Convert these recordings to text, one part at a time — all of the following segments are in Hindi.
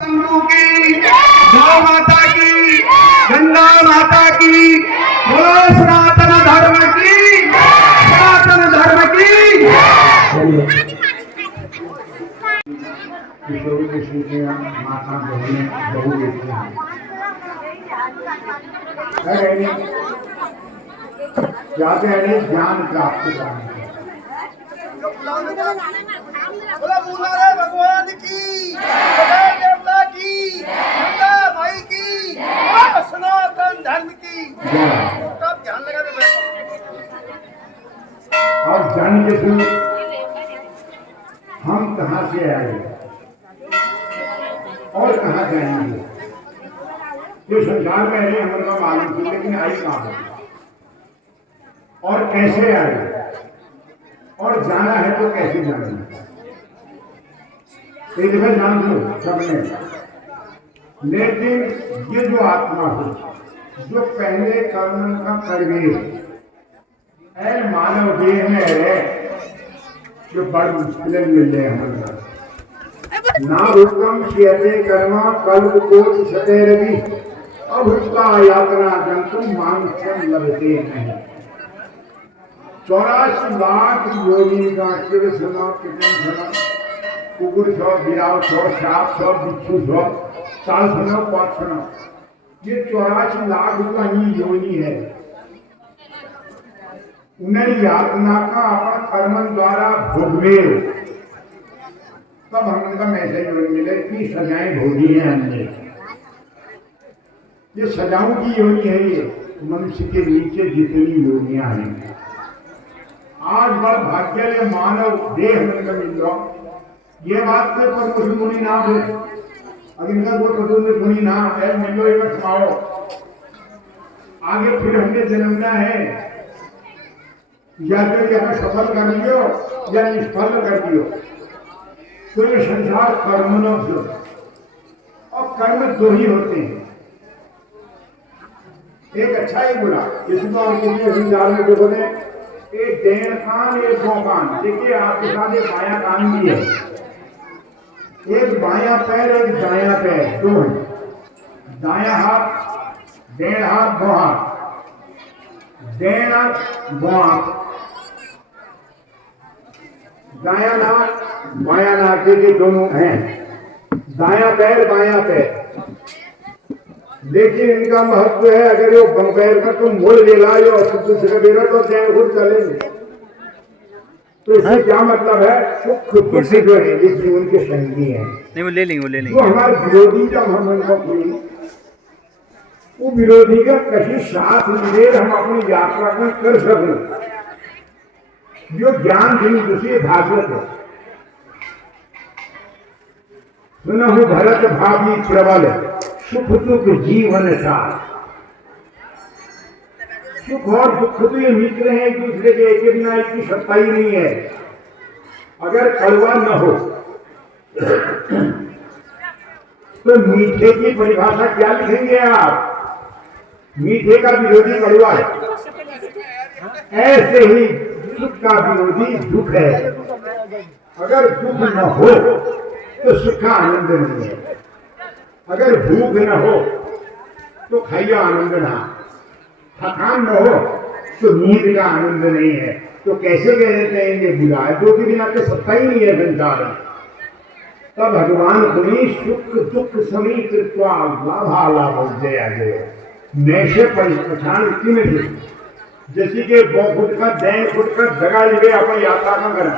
गंगू की, गौ माता की, गंगा माता की, बोलो सनातन धर्म की, सनातन धर्म की। किशोरी की स्मृतियां माता बहने बहु बेटियां जाते हैं ज्ञान प्राप्त करने। भगवान की, देवता की, गंगा माई की, सनातन धर्म की। तब ध्यान लगा के और जान के सुन, हम कहाँ से आए और कहाँ जाएंगे। जो संसार में है हमें तो मालूम थी, लेकिन आई कहाँ और कैसे आए और जाना है तो कैसे जाना है। एक दफा जान लो सबने, लेकिन ये जो आत्मा हो जो पहले कर्म का करवे ऐ मानव देह में है जो बड़ मुश्किलें मिल रहे हमारे ना हुक्म किए कर्मा कल्प कोट सते रवि अब उसका यात्रा जंतु मानुष्य लगते नहीं। 84 लाख योगी का किर सुना कितने सुना कुकुर सौ बिराव सौ सांप सौ बिच्छू सौ साल सुनो 5 सुनो, ये 84 लाख का ही योनि है। उन्हें यातना का अपना कर्म द्वारा भोगमेल तब हम उनका मैसेज मिले कि सजाएं भोगी है हमने। ये सजाओं की योनि है। ये मनुष्य के नीचे जितनी योनियां हैं आज बड़ भाग्य मानव देह मिल रहा। ये बात तो पर मुनि ना हो, अगर इनका वो तो मुनि ना है मिलो ये खाओ आगे फिर हमने जन्मना है, या फिर यहाँ सफल कर लियो या निष्फल कर दियो। तो ये संसार कर्मों से और कर्म दो ही होते हैं, एक अच्छा एक बुरा। इसको हम कितने संसार में देखो ने एक डेढ़ कान एक 2 कान। देखिए आपके साथ एक बायां कान भी है, एक बायां पैर एक दायां पैर, दो है। दायां हाथ 1.5 हाथ 2 हाथ, 1.5 हाथ 2 हाथ, दायां नाक बायां नाक के दोनों हैं, दायां पैर बायां पैर। लेकिन इनका महत्व है, अगर ये पैर का तुम मोड़ ले लाओ और कुछ बेरा तो चैन खुद चलेंगे। तो इससे क्या मतलब है, सुख कुर्सी जो है इस जीवन के संगी है। नहीं वो ले लेंगे जो हमारे विरोधी जब हम उनको वो विरोधी का कहीं साथ मिले हम अपनी यात्रा में कर सकें। जो ज्ञान जिन दूसरी भागवत है सुनहु भरत भावी प्रबल सुख दुख जीवन साथ। सुख और दुख तो ये मित्र हैं एक दूसरे के, एक नाई की सत्ता ही नहीं है। अगर कड़वा न हो तो मीठे की परिभाषा क्या लिखेंगे आप? मीठे का विरोधी कड़वा है, ऐसे ही सुख का विरोधी दुख है। अगर दुख न हो तो सुख का आनंद नहीं है, अगर भूख न हो तो खाइए आनंद ना, थकान न हो तो नींद का आनंद नहीं है। तो कैसे कहेंगे बुरा है, जो कि बिना के सत्ता ही नहीं है संसार। तब भगवान खुनी सुख दुख समीत लाभा लाभ जया जय नैशे पहचान किन जैसे कि 2 फुट का 1.5 फुट का जगह लिए अपन यात्रा न कर,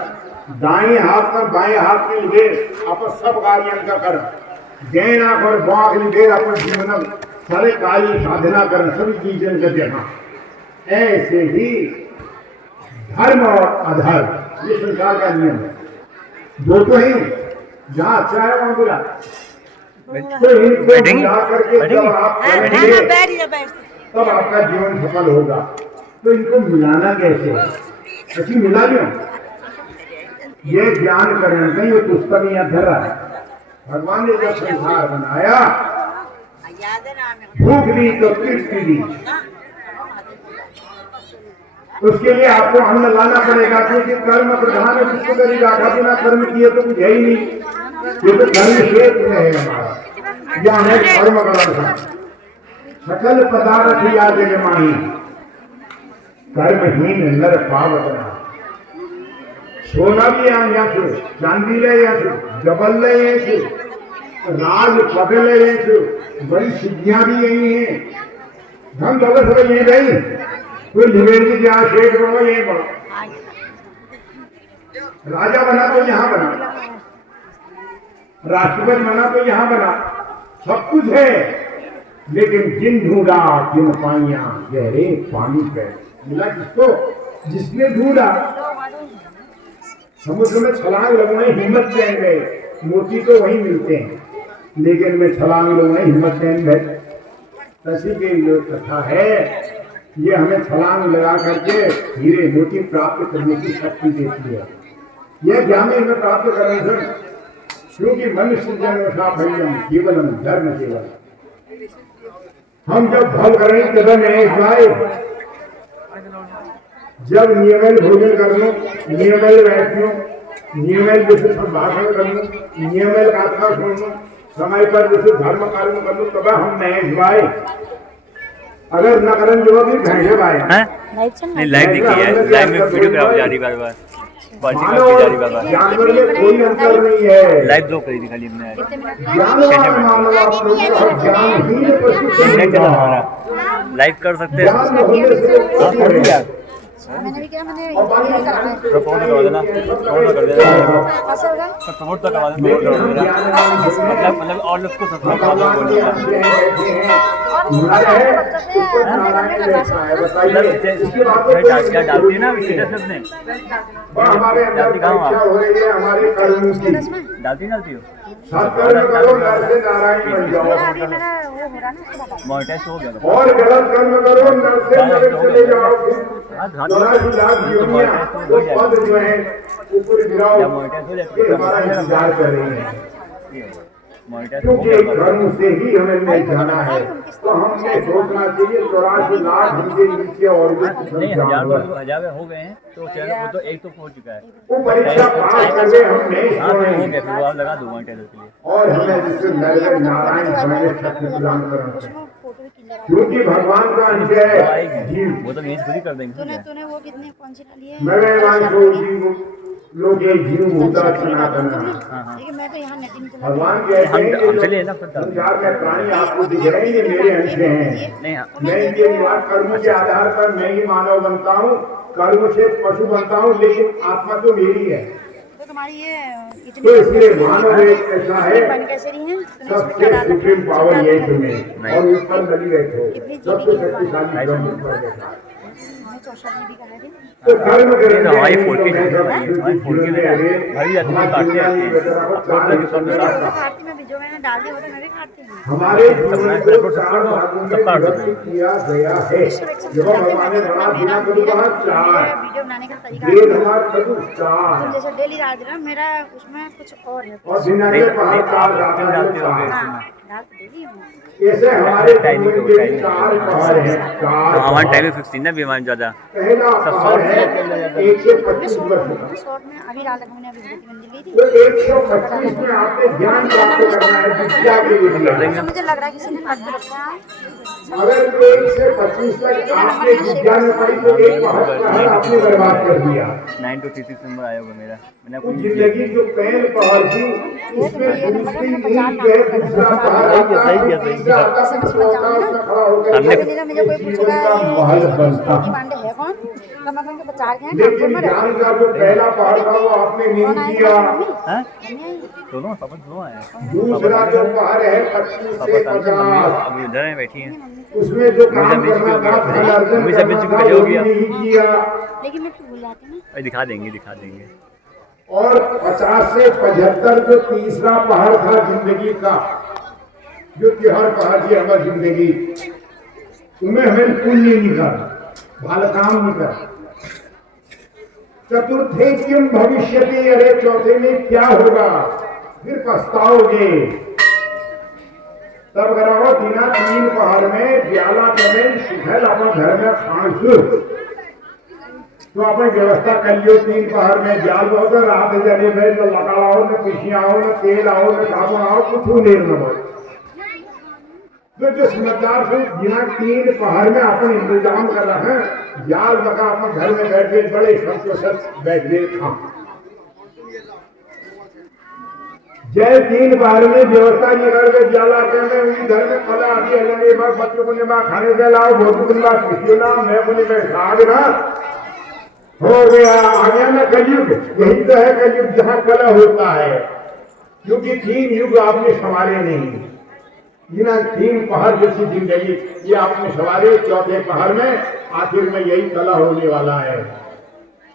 दाएं हाथ का बाएं हाथ में लिए अपन सब कार्य का कर, जैन आंख और बाँख लिए अपन जीवन सारे कार्य साधना कर, सभी चीजें का देखा। ऐसे ही धर्म और अधर्म ये संसार का नियम है, दो तो ही जहाँ अच्छा है वहां बुरा। तो इनको मिला करके जब आप करेंगे तब आपका जीवन सफल होगा। तो इनको मिलाना कैसे? अच्छी मिला लो, ये ज्ञान करण का ये पुस्तक यहाँ धरा है। भगवान ने जब संसार बनाया भूख दी तो कीर्ति दी, उसके लिए आपको अन्न लाना पड़ेगा, क्योंकि कर्म प्रधान है। जिसको कभी राखा बिना कर्म किए तो कुछ है ही नहीं। ये तो कर्म क्षेत्र है हमारा। यानी कर्म करण सकल पदार्थ याद माही कर्महीन नर पावत ना सोना भी यहाँ छो चांदी ले यहाँ जबल ले यहाँ राज पद ले यहाँ बड़ी सिद्धियां भी यही हैं धन दौलत सब यही नहीं कोई निवेदी क्या शेख बनो यही बनो राजा बना तो यहाँ बना राष्ट्रपति बना तो यहाँ बना सब कुछ है लेकिन जिन ढूंढा जिन पाइया गहरे पानी पे मिला किसको जिसने ढूंढा समुद्र में छलांग लगवाए हिम्मत चैन गए मोती तो वही मिलते हैं लेकिन में छलांग लगवाए हिम्मत चैन गए तसी के लिए कथा है ये हमें छलांग लगा करके हीरे मोती प्राप्त करने की शक्ति देती है यह ज्ञान हमें प्राप्त करने से क्योंकि मनुष्य जन्म केवलम धर्म केवल हम जब भव करें कदम है जब नियमल भोजन कर लो नियमल बैठ लो नियमल जैसे भाषण कर लो नियमल गाथा सुन लो समय पर जैसे धर्म कर्म कर लो तब हम नए जुआए अगर न करन जो भी भैंसे भाई नहीं लाइव देखी है लाइव में वीडियो खराब जा रही बार जानवर में कोई अंतर नहीं है लाइव दो करी थी खाली हमने लाइव कर सकते हैं मैंने भी किया मैंने प्रमोट करवा देना प्रमोट कर देना कैसे होगा प्रमोट तो करवा देना प्रमोट करवा देना मतलब और लोग को सब्सक्राइब करवा दो बोलिए क्या डालती है ना स्टेटस में हमारे हमारे कर्म की डालती हो सत्कर्म करो नर से नारायण बन जाओ अभी मेरा वो हो रहा ना उसका मोनेटाइज हो गया और गलत कर्म करो नर से नरक चले जाओ चौरासी लाख योनियां वो पद जो है ऊपर गिराओ ये हमारा इंतजार कर रही है क्योंकि कर्म से ही हमें नहीं जाना है तो हमें सोचना चाहिए 84 लाख हमसे नीचे और भी नहीं हजार हो गए हैं तो चैनल वो तो एक तो पहुंच चुका है वो परीक्षा पास करके हम नहीं हाँ तो हो छोड़ेंगे गया फिर वो आप लगा दो मोनेटाइज के लिए और हमें जिससे नर नारायण हमें शक्ति प्रदान करना उसमें फोटो भी क्लियर क्योंकि भगवान का अंश है जीव वो तो मेज खुद ही कर देंगे तूने वो कितने कौन सी डाली है मैं वांछो जीव लोग ये जीव भूता सनातन लेकिन मैं तो यहाँ नेटिंग चला भगवान कहते हैं हम चलिए ना फिर संसार में प्राणी आपको दिख रहे हैं ये मेरे अंश हैं नहीं हाँ मैं इनके निवास कर्मों के आधार पर मैं ही मानव बनता हूँ कर्म से पशु बनता हूँ लेकिन आत्मा तो मेरी है तो तुम्हारी ये तो इसलिए मानव एक ऐसा है बन कैसे रही है सबसे सुप्रीम पावर ये तुम्हें और ऊपर लगी बैठो सबसे शक्तिशाली ब्रह्म ऊपर बैठा मैं 64 GB का है दिन तो कर्म करेंगे हमारी 4K भाई जाती है काटते खाती में भी जो मैंने डाल दिया वो तो मैं भी खाती हूँ हमारे जीवन को चार भागों में विभक्त किया गया है जब भगवान ने बना बिना कभी कहा चार वीडियो बनाने का तरीका वेद हमारे कदू चार तुम जैसे डेली डाल देना मेरा उसमें कुछ और है और बिना के पहाड़ चार डालते हो हाँ डाल तो डेली हूँ ऐसे हमारे जीवन के चार पहाड़ हैं चार तो हमारा टाइम फिक्स नहीं ना बीमार ज्यादा पहला पहाड़ है 125 वर्ष का शॉर्ट में अभी डाल मैंने अभी भगवती मंदिर गई थी तो 125 में आपने ज्ञान प्राप्त करना है विद्या के लिए तो मुझे लग रहा है किसी ने काट के रखा है अगर 1 से 25 तक आपने विद्या में पढ़ी तो एक पहाड़ आपने बर्बाद कर दिया 9236 नंबर आया होगा मेरा मैंने आपको जिंदगी जो पहल पहाड़ थी उसमें दूसरी नींद है दूसरा पहाड़ आता है तीसरा आता है चौथा उसका खड़ा होकर मुझे कोई पूछेगा महल बनता ये पांडे है कौन तो मैं कहूँगा बचा के हैं लेकिन ज्ञान का जो पहला पहाड़ था वो आपने कौन नहीं आए किया हैं मम्मी आई दोनों पापा दोनों आए दूसरा जो पहाड़ है 25 से 50 अभी उधर है बैठी हैं उसमें जो काम करना था धन अर्जन मम्मी से मिल करना चुकी था हो वो गया नहीं किया लेकिन मैं फिर भूल जाती हूँ ना अरे दिखा देंगे और 50 से 75 जो तीसरा पहाड़ था जिंदगी का जो तिहार पहाड़ थी हमारी जिंदगी तुम्हें हमें पुण्य नहीं कर भाल काम नहीं कर चतुर्थे किम भविष्यति अरे चौथे में क्या होगा फिर पछताओगे तब कराओ बिना 3 पहाड़ में ब्याला कमें शिखल अपन घर में खांस तो अपने व्यवस्था कर लियो 3 पहाड़ में जाल बहुत रात जाने में न लगाओ न पिछिया आओ न तेल आओ न साबुन आओ कुछ नहीं न हो तो जो समझदार से बिना 3 पहर में अपन इंतजाम कर रहे हैं, जाल बका अपन घर में बैठ गए, बड़े सब बैठ गए खा जय 3 पहर में व्यवस्था नहीं करके जाला करने उन्हीं घर में खला आती है, बच्चों को निभा खाने के लाओ, भोजन को निभा किसी ना, मैं को निभा खाग ना हो गया, आ गया ना कलयुग। यही तो है कलयुग जहाँ कला होता है, क्योंकि 3 युग आपने संभाले नहीं। बिना 3 पहर जैसी जिंदगी ये आपने सवारी, 4थे पहर में आखिर में यही कला होने वाला है।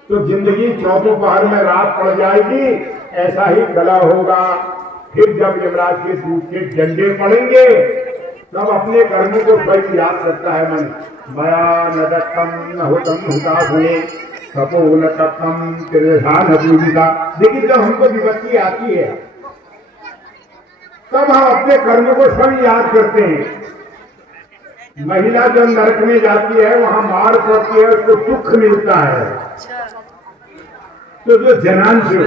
तो जिंदगी 4थों पहर में रात पड़ जाएगी, ऐसा ही कला होगा। फिर जब यमराज के दूध के डंडे पड़ेंगे तब अपने कर्मों को स्वयं याद करता है मन। मया न दत्तम न हुतम हुता हुए कपो न तत्तम त्रिधान अपूजिता। लेकिन जब हमको विपत्ति आती है तब हम अपने कर्म को स्वयं याद करते हैं। महिला जब नरक में जाती है वहां मार पड़ती है, उसको दुख मिलता है। तो जो जनान से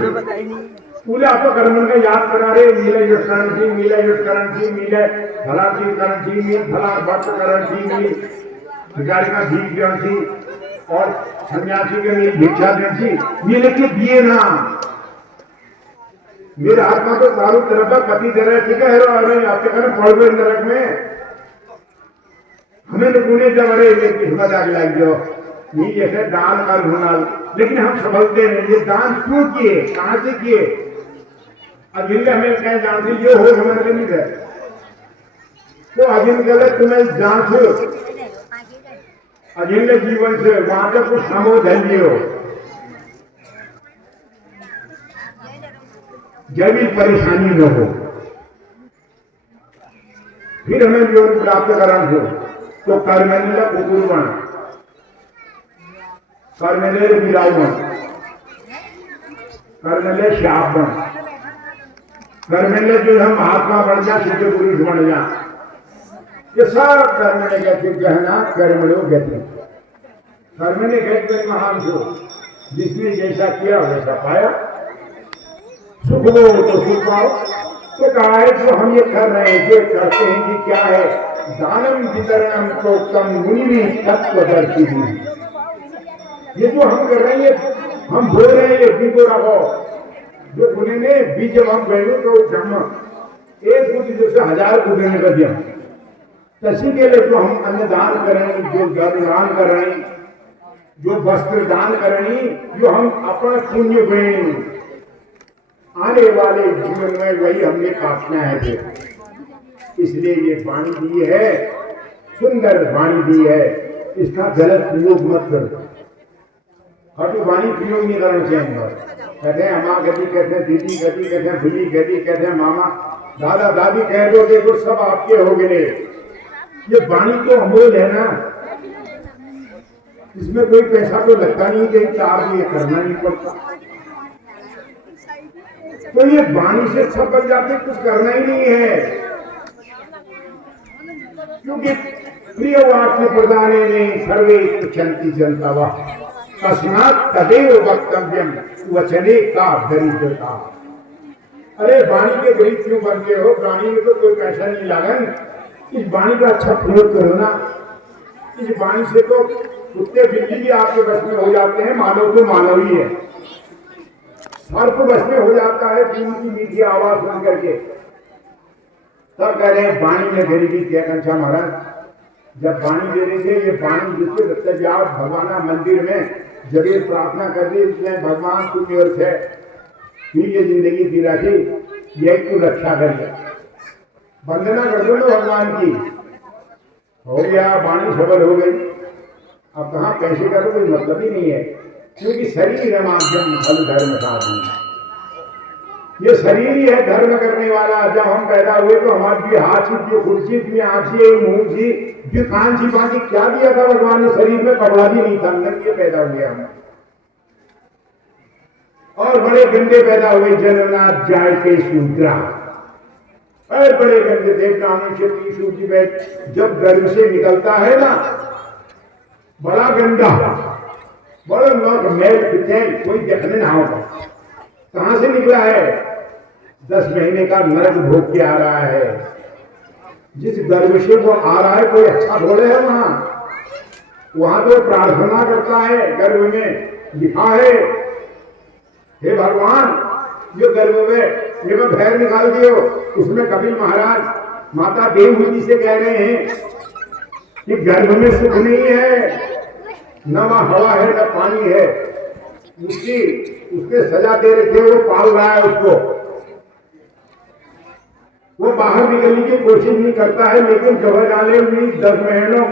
पूरे आपको कर्म का याद करा रहे, मीले युट करण थी, मीले युट करण थी, मीले भला की करण थी, मील भला भक्त करण थी, मील भिखारी का भीख देन थी और सन्यासी के लिए भिक्षा देन थी। मीले के दिए ना मेरे आत्मा तो चारों तरफ कति दे रहे, ठीक है अरे आपके घर पड़ गए नरक में, हमें तो पुणे जब अरे किस्मत आग लग जाओ ये जैसे दान कर होना। लेकिन हम समझते नहीं ये दान क्यों किए, कहां से किए। अजिंद हमें कहीं जानते ये हो हमारे नहीं है, तो अजिंद गलत तुम्हें जांचो अजिंद जीवन से वहां तक कुछ समो धैर्य हो, जब भी परेशानी न हो। फिर हमें योग प्राप्त कराना हो तो कर्मेंद्र कुकुरवण, कर्मेंद्र विरावण, कर्मेंद्र श्यापण, कर्मेंद्र जो हम महात्मा बन जा, सिद्ध पुरुष बन जा, ये सब कर्मण्य गति कहना कर्मणो गति। कर्मण्य गति महान हो, जिसने जैसा किया वैसा पाया, सुख हो तो सुख पाओ। तो कहा है जो हम ये कर रहे हैं, जो करते हैं कि क्या है, दानम वितरणम प्रोक्तम मुनि तत्वदर्शी। ये जो हम कर रहे हैं, हम बोल रहे हैं ये को रखो, जो बोलेंगे बीज जब हम गए तो जन्म एक बुद्धि जैसे 1000 बुद्धि कर दिया। तसी के लिए जो हम अन्नदान कर रहे हैं, जो दान कर रहे हैं, जो वस्त्र दान कर रहे हैं, जो हम अपना पुण्य बने आने वाले जीवन में वही हमने काटना है। इसलिए ये वाणी दी है, सुंदर वाणी दी है, इसका गलत प्रयोग मत करो। हटू वाणी प्रयोग नहीं करना चाहिए। कहते हैं अम्मा गति, कहते हैं दीदी गति, कहते हैं भूली गति, कहते हैं मामा दादा दादी कह दो, देखो सब आपके हो गए। ये वाणी तो अमूल है ना, इसमें कोई पैसा तो लगता नहीं, कहीं चार्ज ये करना नहीं पड़ता। तो ये वाणी से सब बन जाते, कुछ करना ही नहीं है, क्योंकि प्रिय वाक्य प्रदाने ने सर्वे पृच्छन्ति जनता वा तस्मात् तदेव वक्तव्यम वचने का दरिद्रता। अरे वाणी के गरीब क्यों बनते हो, वाणी में तो कोई पैसा नहीं लागन, इस वाणी का अच्छा प्रयोग करो ना। इस वाणी से तो कुत्ते बिल्ली भी आपके बस में हो जाते हैं, मानव तो मानव ही है, सर्प बस में हो जाता है की मीठी आवाज सुन करके। तब कह रहे हैं वाणी में गरीबी क्या कंसा महाराज, जब वाणी दे रहे थे, ये वाणी जिसके लगता जाओ भगवान मंदिर में जब ये प्रार्थना कर दी, इसमें भगवान की ओर से फिर ये जिंदगी दिला दी, यही तो रक्षा कर लिया, वंदना कर दो ना भगवान की, हो गया वाणी सफल हो गई। अब कहाँ पैसे का तो कोई मतलब ही नहीं है, क्योंकि शरीर है माध्यम फल धर्म साधन। ये शरीर ही है धर्म करने वाला। जब हम पैदा हुए तो हमारी हाथ थी, कुर्सी थी, आंखें, मुंह थी, जो कान थी, बाकी क्या दिया था भगवान ने, शरीर में कपड़ा भी नहीं था, अंदर के पैदा हुए हम। और बड़े गंदे पैदा हुए, जननाथ जाय के शूद्रा, अरे बड़े गंदे देवता शूद्र जब गर्भ से निकलता है ना, बड़ा गंदा, बड़ा नौक मैल फिटेल, कोई देखने ना होगा कहां से निकला है, 10 महीने का नरक भोग के आ रहा है। जिस गर्भ से वो आ रहा है कोई अच्छा थोड़े है वहां तो प्रार्थना करता है गर्भ में लिखा है, हे भगवान ये गर्भ में ये मैं भैर निकाल दियो। उसमें कपिल महाराज माता देवहूति से कह रहे हैं कि गर्भ में सुख नहीं है, न वहां हवा है न पानी है, उसके सजा दे रखे, वो पाल रहा है उसको, वो बाहर निकलने की कोशिश नहीं करता है, लेकिन जब डाले हुई 10 महीनों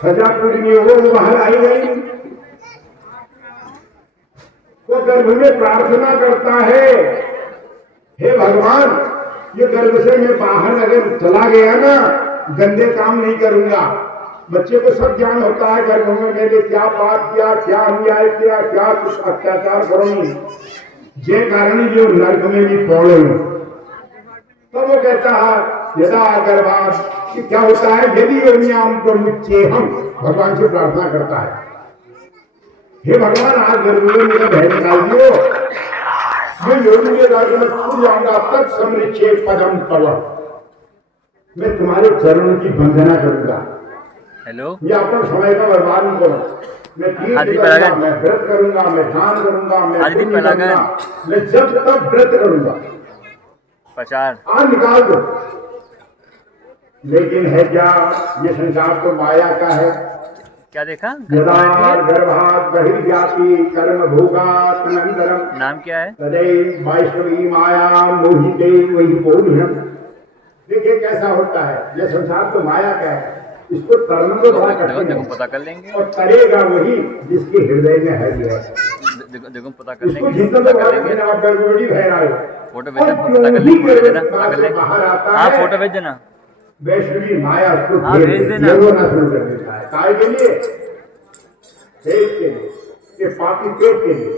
सजा पूरी नहीं हो वो बाहर आई गई। वो गर्भ में प्रार्थना करता है, हे भगवान ये गर्भ से मैं बाहर अगर चला गया ना गंदे काम नहीं करूंगा। बच्चे को सब ज्ञान होता है गर्भ में मैंने क्या पाप किया, क्या अन्याय किया, क्या कुछ अत्याचार करूंगी, जे कारण जो नर्क में भी पौड़े हूं। तो वो कहता है यदा गर्भात कि क्या होता है, यदि योनियाम प्रमुच्चे हम भगवान से प्रार्थना करता है, हे भगवान आज गर्भ में मेरा बहन निकाल दियो, मैं योनि के राज्य में छूट जाऊंगा, तक समृक्षे पदम तव, मैं तुम्हारे चरणों की वंदना करूंगा। हेलो, ये अपना समय का बर्बाद नहीं करूँ, मैं तीर्थ करूंगा, मैं व्रत करूंगा, मैं दान करूंगा, मैं जब तक व्रत करूंगा प्रचार आज निकाल दो। लेकिन है क्या, ये संसार तो माया का है। क्या देखा? यदार गर्भात बहिर्व्यापी कर्म भोगात अनंतरम, नाम क्या है? तदैव वैष्णवी माया मोहिते वही बोधम। देखिए कैसा होता है, ये संसार तो माया का है, इसको तरना तो बड़ा कठिन है, पता कर लेंगे, और तरेगा वही जिसके हृदय में है। देखो पता कर लेंगे, जितना तो बड़ा कठिन है, आप गर्भवती भय फोटो भेज देना, पता कर लेंगे, बाहर आता हाँ है फोटो भेज देना, वैष्णवी माया उसको हाँ, भेज देना। रोना शुरू कर देता है। काय के लिए? पेट के लिए, ये पापी पेट के लिए।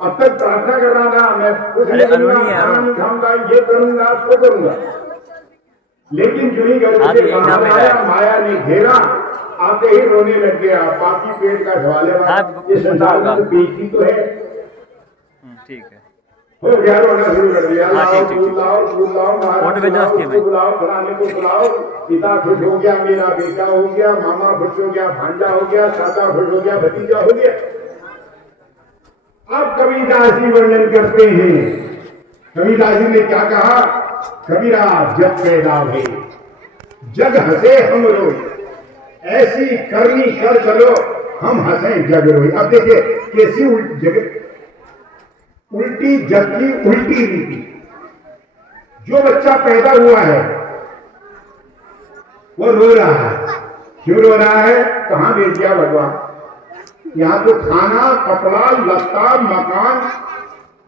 अब तक प्रार्थना कर रहा था मैं कुछ नहीं करूंगा, खाना नहीं खाऊंगा, ये करूंगा वो करूंगा, लेकिन जो ही गर्भ से बाहर आया माया ने घेरा, आते ही रोने लग गया, पापी पेट का सवाल है। ये संसार में पेट ही तो है। ठीक है, हो गया, रोना शुरू कर दिया, हाँ, ठीक, ठीक, बुलाओ फोटो भेजो उसके भाई। बुलाओ, फलाने को बुलाओ, पिता खुश हो गया, मेरा बेटा हो गया, मामा खुश हो गया, भांजा हो गया, चाचा खुश हो गया, भतीजा हो गया। अब कबीरदास जी वर्णन करते हैं, कबीरदास जी ने क्या कहा, कबीरा जग पैदा भई जग हंसे हम रोई, ऐसी करनी कर चलो हम हंसे जग रोई। अब देखिए कैसी उल्टी जग की उल्टी रीति। जो बच्चा पैदा हुआ है वो रो रहा है, क्यों रो रहा है, कहां भेज दिया भगवान, यहां तो खाना कपड़ा लत्ता मकान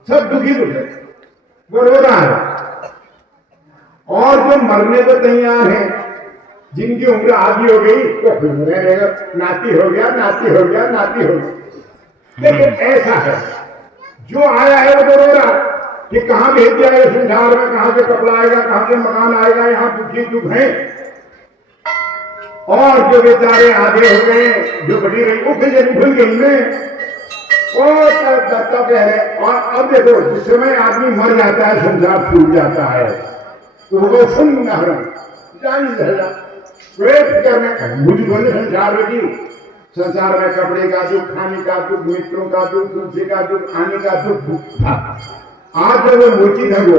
सब दुखी है, वो रो रहा है। और जो मरने को तैयार है, जिनकी उम्र आधी हो गई तो फिर नाती हो गया, नाती हो गया, नाती हो गया। लेकिन ऐसा है जो आया है वो तो रो रहा कि कहां भेज दिया है संसार में, कहां से कपड़ा आएगा, कहां से मकान आएगा, यहाँ दुखी दुख है। और जो बेचारे आधे हो गए, जो बड़ी रही वो फिर भूल गई में और कह रहे। और अब देखो जिस समय आदमी मर जाता है संसार छूट जाता है तो वो सुन जान मुझे संसार में की, संसार में कपड़े का दुख, खाने का दुख, मित्रों का दुख, तुलसी का दुख, आने का दुख था। आज जब वो मूर्ति है वो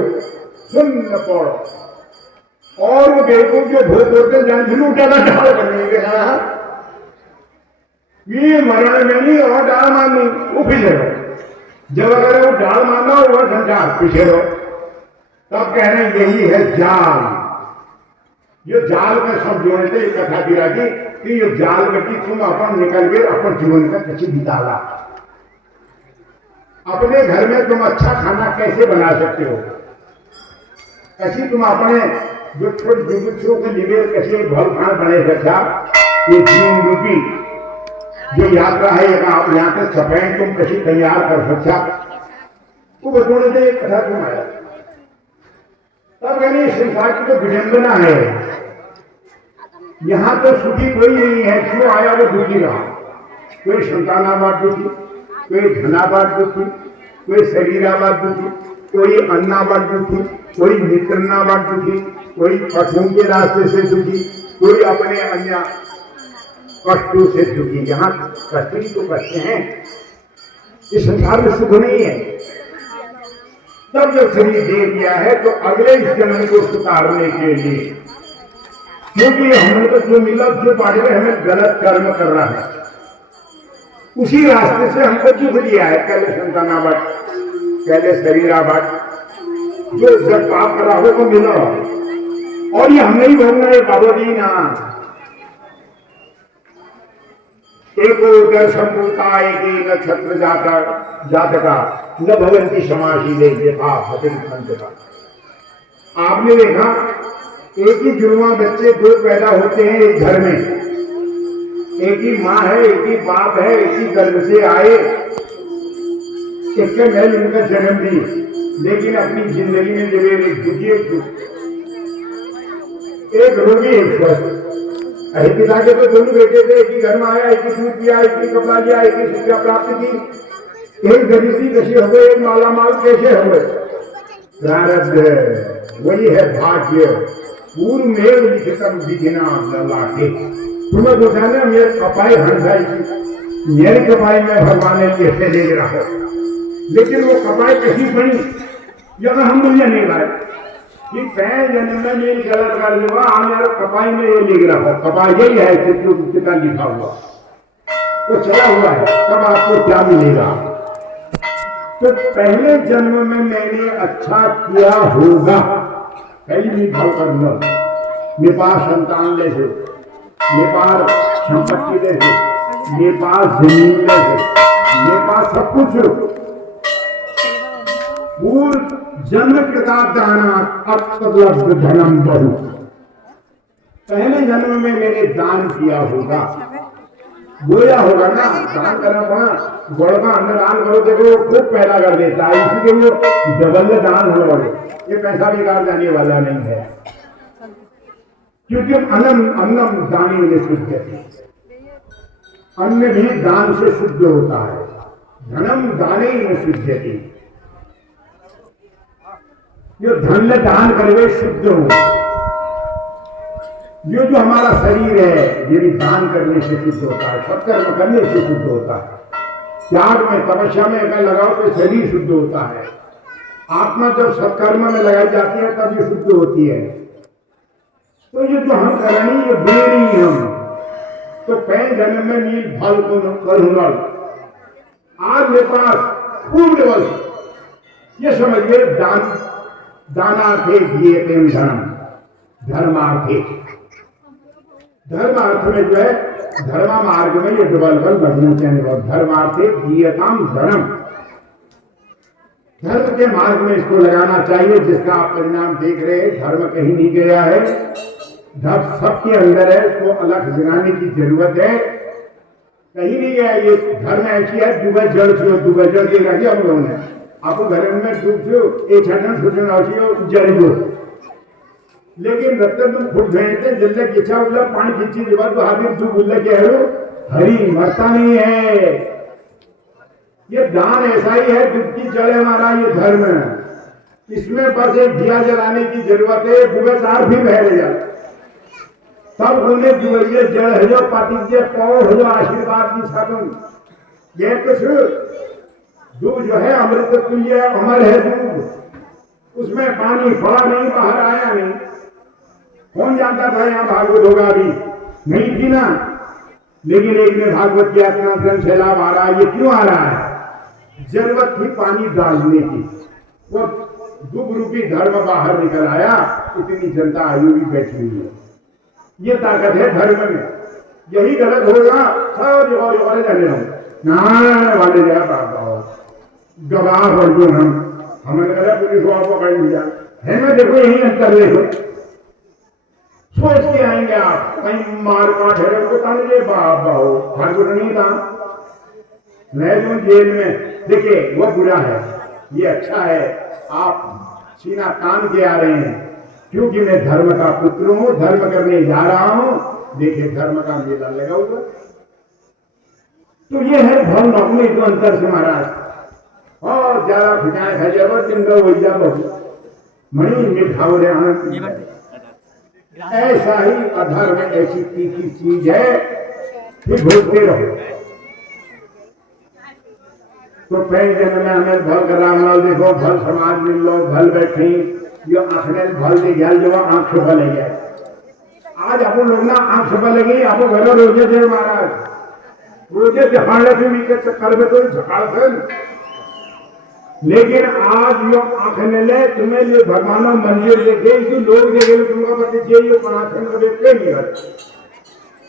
सुन पड़ो और वो बेवकूफ जो भूत होते जान लूटाना ढाल करने के ये मरण में नहीं और डाल मारनी वो पीछे रहो। जब अगर वो डाल मारना हो वह संसार पीछे रहो। तब कह रहे हैं यही है जाल। ये जाल में सब जोड़ते कथा गिरा कि ये जाल बटी तुम अपन निकल गए अपन जीवन का किसी बिताला। अपने घर में तुम अच्छा खाना कैसे बना सकते हो, कैसी तुम अपने जो छोटे जुगुत्सुओं के लिए कैसे भल खान बने रखा। ये जीवन रूपी जो यात्रा है यहाँ के सफेद तुम कैसे तैयार कर सकता वो बतौने से कथा तुम आया। तब कहने संसार की तो विडंबना है, यहाँ तो सुखी कोई नहीं है, जो आया वो दुखी रहा। कोई संतानाबाद दुखी, कोई धनाबाद दुखी, कोई शरीराबाद दुखी, कोई अन्नाबाद दुखी, कोई मित्र ना बन दुखी, कोई पशुओं के रास्ते से दुखी, कोई अपने अन्य कष्टों से दुखी। यहाँ कष्ट ही तो कष्ट हैं, इस संसार में सुख नहीं है। तब जब शरीर दे दिया है तो अगले इस जन्म को सुधारने के लिए, क्योंकि हमें तो जो मिला जो बारे में हमें गलत कर्म कर रहा है, उसी रास्ते से हमको दुख दिया है। पहले संतानावट, पहले शरीरावट, जो जब पाप करा हो वो मिला, और ये हमने ही भोगना है बाबा जी ना। एक दर्शन पूता एक ही नक्षत्र जातका न भवंती समाशीले का। आपने देखा एक ही जुड़वा बच्चे दो पैदा होते हैं एक घर में, एक ही माँ है, एक ही बाप है, एक ही गर्भ से आए, इसके मैल उनका जन्म दी, लेकिन अपनी जिंदगी में जब एक दुखी एक रोगी एक स्वस्थ। पिता के तो दोनों बेटे थे, एक ही घर में आया, एक ही दूध पिया, एक ही कपड़ा लिया, एक ही शिक्षा प्राप्त की। एक गरीबी कैसे हो गए, एक माला माल कैसे हो गए? प्रारब्ध वही है भाग्य। पूर्व में लिखितम विधिना ललाटे। तुम्हें बताना मेरे कपाई हंसाई की, मेरे कपाई में भगवान ने कैसे ले रहा, लेकिन वो कपाई कैसी बनी जब हम मुझे नहीं लाए कि जन्म में ये गलत कर लूंगा, हमारे कपाई में ये लिख रहा हो। कपाई यही है चित्र लिखा हुआ, वो चला हुआ है, तब आपको क्या मिलेगा। तो पहले जन्म में मैंने अच्छा किया होगा, पहली भी भाव करूंगा। मेरे पास संतान ले से, मेरे पास संपत्ति ले से, मेरे पास जमीन ले से, मेरे पास सब कुछ पूर्व जन्म कृता दाना अत्लब्ध धनम बहु। पहले जन्म में मैंने दान किया होगा, बोया होगा ना। दान करना पड़ा, गोड़ का अंदर दान करो, देखो खूब पैदा कर देता है, इसलिए वो डबल दान हो रहा है। ये पैसा बेकार जाने वाला नहीं है, क्योंकि अन्नम दानी में शुद्ध है, अन्न भी दान से शुद्ध होता है। धनम दाने में शुद्ध है, जो धन दान करे शुद्ध हो। ये जो हमारा शरीर है ये भी दान करने से शुद्ध होता है, सत्कर्म करने से शुद्ध होता है। त्याग में तपस्या में अगर लगाओ तो शरीर शुद्ध होता है। आत्मा जब सत्कर्म में लगाई जाती है तब ये शुद्ध होती है। तो ये जो हम कर रहे हैं ये बेड़ी हम तो पहले जन्म में नील फल को करूंगल, आज मेरे पास पूर्ण बल। ये समझिए दानार्थे दिए प्रेम धर्म, धर्मार्थे। धर्मार्थ में जो है धर्मा मार्ग में ये डबल बल बढ़ना चाहिए। धर्मार्थे दियताम धर्म, धर्म के मार्ग में इसको लगाना चाहिए, जिसका आप परिणाम देख रहे हैं। धर्म कहीं नहीं गया है, धर्म सबके अंदर है, इसको अलग जगाने की जरूरत है। कहीं नहीं गया ये धर्म ऐसी है। दुबई जड़ छो, दुबई जड़ दे रखी हम लोगों ने। आपको घर में डूब छो एक छटन छुटन जड़ गो, लेकिन रत्न तुम फुट गए थे जल्द किच्छा उल्ला पानी खींची दीवार तो हाथी तू बोल के हरी मरता नहीं है। ये दान ऐसा ही है, डुबकी चढ़े हमारा ये धर्म। इसमें बस एक दिया जलाने की जरूरत है, दुबेदार भी बह जाए तब उन्हें जुए जड़ है जो पाती के पौ हो जो आशीर्वाद की छातुन। ये कुछ दूध जो है अमृत तुल्य अमर है दूध, उसमें पानी फड़ा नहीं, बाहर आया नहीं। कौन जानता था यहाँ भागवत होगा, अभी नहीं थी ना। लेकिन एक ने भागवत किया, इतना जन सैलाब आ रहा है। ये क्यों आ रहा है? जरूरत थी पानी डालने की, वो दुख रूपी धर्म बाहर निकल आया, इतनी जनता आयु भी बैठी हुई है। ये ताकत है धर्म में। यही गलत होगा सब और जाने ना वाले जगह प्राप्त हो गवाह और जो हमने कहा पुलिस वालों को पकड़ लिया है ना। देखो यही अंतर देखो, सोच के आएंगे आप कहीं मार काट है को ताने बाबा हो भागवत नहीं था मैं जेल में। देखिए वो बुरा है, ये अच्छा है, आप सीना तान के आ रहे हैं, क्योंकि मैं धर्म का पुत्र हूं, धर्म करने जा रहा हूं। देखिए धर्म का मेला लगा हुआ। तो ये है धर्म अपने जो अंतर से महाराज और ज्यादा फिजाएं है जब दिन का वही जा मणि मिठावरे आनंद। ऐसा ही अधर्म ऐसी तीखी चीज है कि भूलते रहो। तो पहले जन्म में हमें भल कर रामलाल देखो भल समाज मिल लो भल बैठी जो आंखने भल दे गया जो आंख छुपा ले गया। आज अपन लोग ना आंख छुपा लगी आप घर रोजे थे महाराज रोजे झकाड़े से मिलकर चक्कर में तो झकाड़ थे। लेकिन आज यो आंखने ले तुम्हें ये भगवान मंदिर देखे जो लोग देखे तुमका पता चाहिए पराठन को देखते नहीं रहते।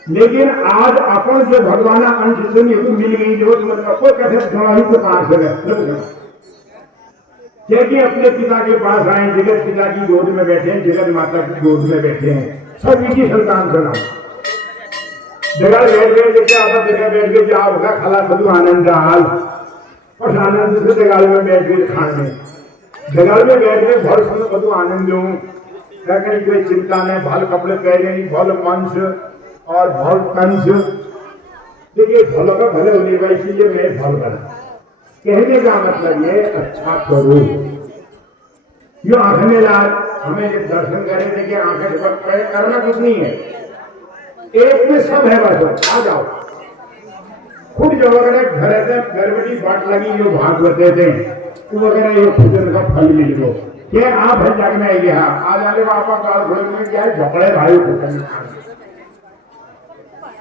लेकिन आज अपन जो भगवान अंश से मिल गई जो मतलब कोई कैसे थोड़ा ही तो कहां से है क्या अपने पिता के पास आए जगत पिता की गोद में बैठे हैं जगत माता की गोद में बैठे हैं सब इसी संतान का नाम जगह बैठ गए जैसे आप जगह बैठ गए जो आपका खला बधु आनंद हाल और आनंद से जगाल में बैठ गए खाने जगाल में बैठ गए भर सुन बधु आनंद लूं क्या कहीं कोई चिंता नहीं भल कपड़े पहने भल मंच और भल कंस देखिए भलों का भले होने का इसलिए मैं भल बना कहने का मतलब ये अच्छा करो यो आंखें लाल हमें जब दर्शन करें देखिए आंखें करना कुछ नहीं है एक में सब है बस आ जाओ खुद जो अगर घर घर बेटी बाट लगी जो भागवते थे तो वगैरह ये पूजन का फल मिल गो क्या आप है जग में गया आ जाने बापा काल घोड़े में क्या है झपड़े भाई को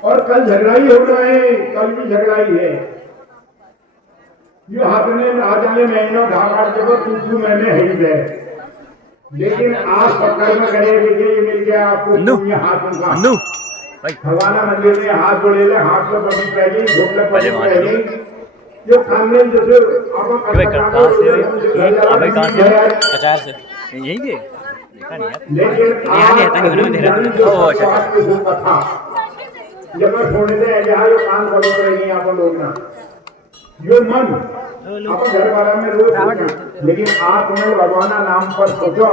और कल झगड़ा ही होना है कल भी झगड़ा ही है यो हाथ में आ जाने महीनों ढाका जब तू मैंने है ही है लेकिन आज पकड़ में करे देखिए ये मिल गया आपको ये हाथ उनका भगवान मंदिर में हाथ जोड़े ले हाथ में बड़ी पहली घोटले पहली जो खाने जैसे अचार से यही के देखा नहीं लेकिन जब छोड़ने से यहाँ जो काम करो रहेंगे आप लोग ना जो मन आप घर वाला में रोज लेकिन आप में भगवान नाम पर सोचो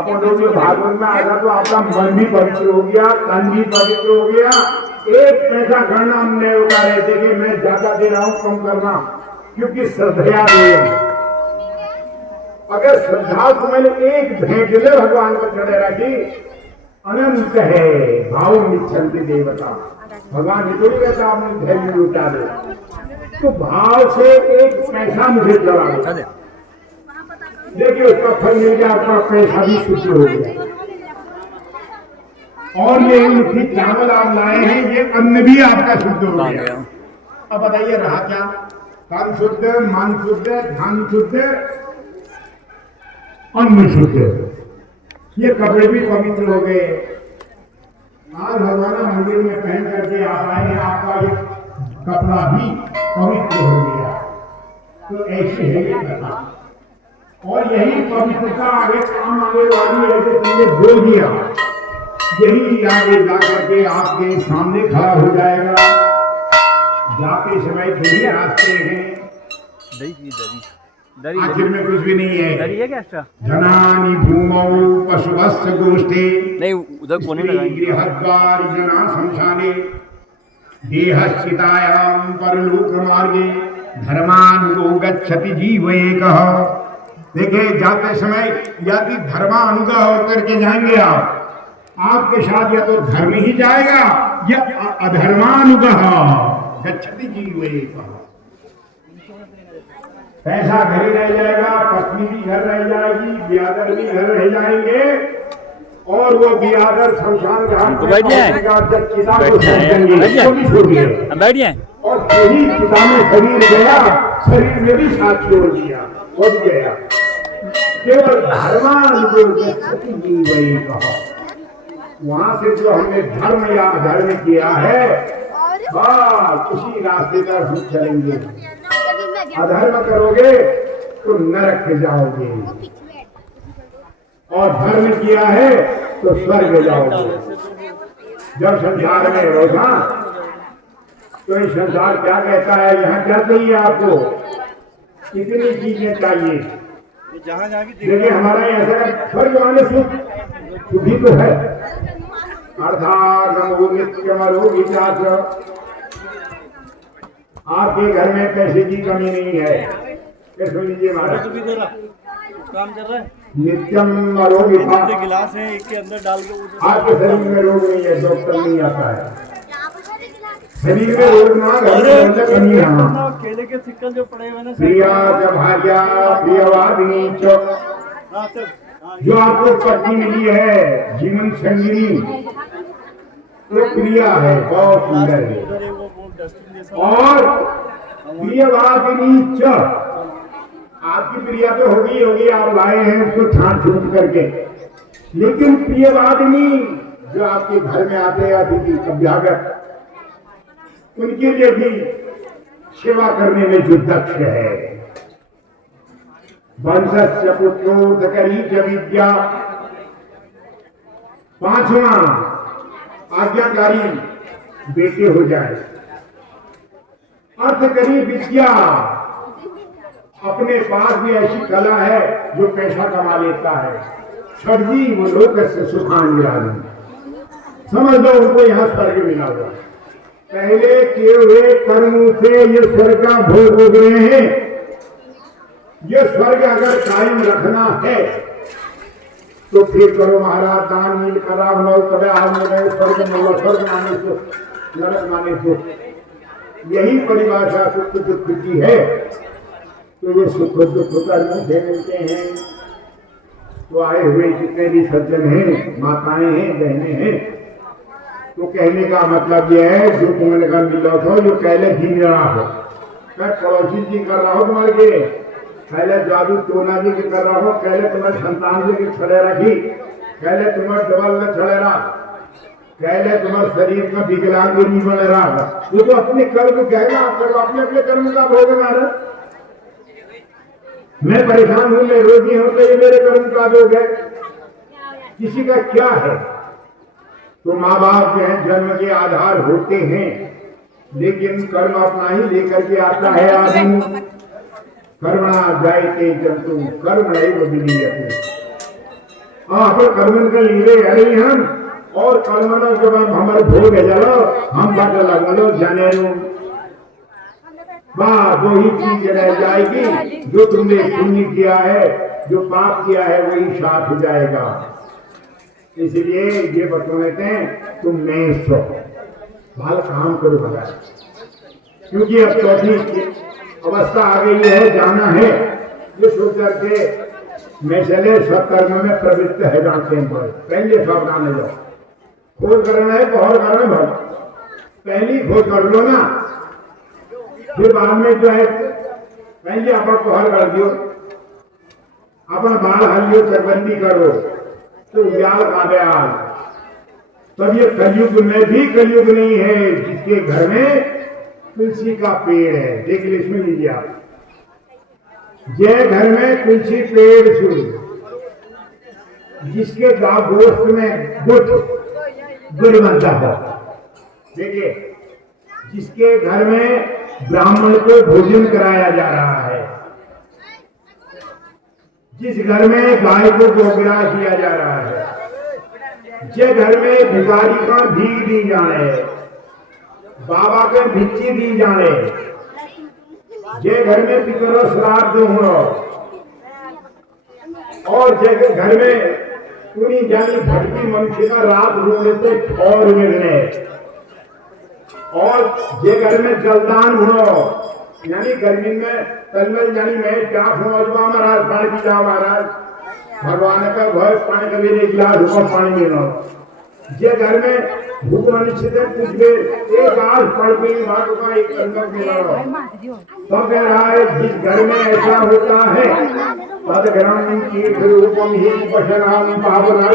अपन लोग जो भागवत में आएगा तो आपका मन भी पवित्र हो गया तन भी पवित्र हो गया। एक पैसा गणना हमने उतारे थे कि मैं ज्यादा दे रहा हूँ कम करना क्योंकि श्रद्धा अगर श्रद्धा को मैंने एक भेंट ले भगवान को चढ़े रखी अनंत है भाव मिच्छन्ति देवता भगवान ने थोड़ी कहता आपने धैर्य लुटा दे तो भाव से एक पैसा मुझे चढ़ा दो देखिए उसका फल मिल गया आपका पैसा भी शुद्ध हो गया। और ये मुट्ठी चावल आप लाए हैं ये अन्न भी आपका शुद्ध हो गया। अब बताइए रहा क्या तन शुद्ध मन शुद्ध धन शुद्ध अन्न शुद्ध ये कपड़े भी पवित्र हो गए। आज भगवान मंदिर में पहन करके आप आए आपका ये कपड़ा भी पवित्र हो गया। तो ऐसी है ये कथा और यही पवित्रता आगे काम आने वाली है कि तुमने बोल दिया यही आगे जा करके आपके सामने खड़ा हो जाएगा। जाते समय थोड़ी रास्ते हैं आखिर में कुछ भी नहीं है। जनानि भूमौ पशुवस्य गोष्ठे नहीं उधर कोने में गृहद्वार जना शमशाने देहस्थितायां परलोक मार्गे धर्मानुगो गच्छति जीव एकः। देखिए जाते समय यदि धर्मानुगा होकर के जाएंगे आपके साथ या तो धर्म ही जाएगा या अधर्मानुगा गच्छति जीव एकः। पैसा घर ही रह जाएगा पत्नी भी घर रह जाएगी ब्यादर भी घर रह जाएंगे और वो ब्यादर शमशान घाट बैठ जाए और यही चिता में शरीर गया शरीर में भी साथ छोड़ दिया हो गया। केवल धर्मानुकूल वहां से जो हमने धर्म या अधर्म किया है बस उसी रास्ते पर हम चलेंगे। अधर्म करोगे तो नरक में जाओगे और धर्म किया है तो स्वर्ग जाओगे। जब संसार में रहोगा तो ये संसार क्या कहता है यहाँ क्या चाहिए आपको कितनी चीजें चाहिए। देखिए हमारा ऐसा स्वर्ग वाले सुख भी तो है अर्थात नित्यमरो विचार आपके घर में पैसे की कमी नहीं है। सुन लीजिए महाराज काम चल रहा है नित्यम आरोग्य छोटे गिलास है, एक के अंदर डाल के वो आपके शरीर में रोग नहीं है, डॉक्टर नहीं आता है। शरीर में रोग ना घर में अंदर कमी ना। केले के सिक्कल जो पड़े हुए ना प्रिया जब भार्या प्रियवादिनी च, हाँ, तो, हाँ, जो आपको पत्नी मिली है जीवन संगिनी, वो प्रिया है, बहुत सुंदर है। उधर है वो डस्टबिन जैसा। और प्रियवादिनी च, आपकी प्रिया तो होगी, आप लाए हैं उसको छांट छूट करके, लेकिन प्रियवादिनी जो आपके घर में आते हैं अतिथि अभ्यागत, उनके लिए भी सेवा करने में जो दक्ष है। वंशस्य पुत्रोदकरी च विद्या, पांचवा आज्ञाकारी बेटे हो जाए। अर्थकरी विद्या, अपने पास भी ऐसी कला है जो पैसा कमा लेता है। स्वर्गी वो लोक से सुखान, समझ लो उनको यहाँ स्वर्ग मिला हुआ। पहले किए हुए कर्म से ये स्वर्ग का भोग भोग रहे हैं। ये स्वर्ग अगर कायम रखना है तो फिर करो महाराज, दान नील करा तबे आज में स्वर्ग मिला, स्वर्ग माने तो नरक माने तो, यही परिभाषा सुख दुख की है। तो ये सुख दुख कर्म से मिलते हैं। तो आए हुए जितने भी सज्जन हैं, माताएं हैं, बहनें हैं, तो कहने का मतलब यह है जो तुम्हारे घर मिला हो, जो पहले घी रहा हो, पड़ोसी जी कर रहा हो तुम्हारे के, पहले जादू टोना जी के कर रहा हो, पहले तुम्हारे संतान जी के छड़े रखी, पहले तुम्हारे डबल में छड़े रहा, पहले तुम्हारे शरीर का विकलांग नहीं बने रहा। वो तो अपने कर्म कहना करो, अपने अपने कर्म का भोग मारे। मैं परेशान हूं, मैं रोगी हूं, तो ये मेरे कर्म का भोग है। किसी का क्या है? तो माँ बाप जो है जन्म के आधार होते हैं, लेकिन कर्म अपना ही लेकर के आता है आदमी। कर्मणा जायते जंतु कर्म एव विलीयते। अपन कर्मन का लीले अरे हम और कर्मना जब हमारे भोग जलो हम बट लगलो जने वाह, दो ही चीज रह जाएगी, जो तुमने पुण्य किया है, जो पाप किया है वही साथ हो जाएगा। इसलिए ये बतलाते हैं तुम नहीं सो भाल काम करो भला, क्योंकि अब चौथी अवस्था आ गई है, जाना है। ये सोच करके मैं चले सब कर्म में प्रवृत्त है जाते हैं। पहले सावधान हो जाओ, खोज करना है तो और करना भाई, पहली खोज कर लो ना, फिर बाद में जो है पहले अपन को हर कर दियो, अपन बाल हर लियो, चरबंदी करो तो व्याल का व्याल। तब ये कलयुग में भी कलयुग नहीं है जिसके घर में तुलसी का पेड़ है। देख लीजिए, इसमें लीजिए आप, जय घर में तुलसी पेड़ छू, जिसके गोश्त में गुड़ बनता है। देखिए, जिसके घर में ब्राह्मण को भोजन कराया जा रहा है, जिस घर में गाय को गोगरा दिया जा रहा है, जे घर में भिखारी का भीख दी जाने, बाबा के भिक्षी दी जाने, जे घर में पितरों श्राद्ध हो, और जे घर में पूरी जानी भटकी मनुष्य का रात रोते ठौर मिलने, और जे घर में जलदान हो, यानी गर्मी में तलमल यानी मैं क्या समझवा महाराज, पानी पी जाओ महाराज, भगवान का भय पानी कभी नहीं गिलास ऊपर पानी मिलो। जे घर में भूख अनिश्चित है, कुछ भी एक आज पढ़ के बात का एक अंदर मिला, तो कह रहा है जिस घर में ऐसा होता है तद ग्राम तीर्थ रूपम ही पशनाम पावना।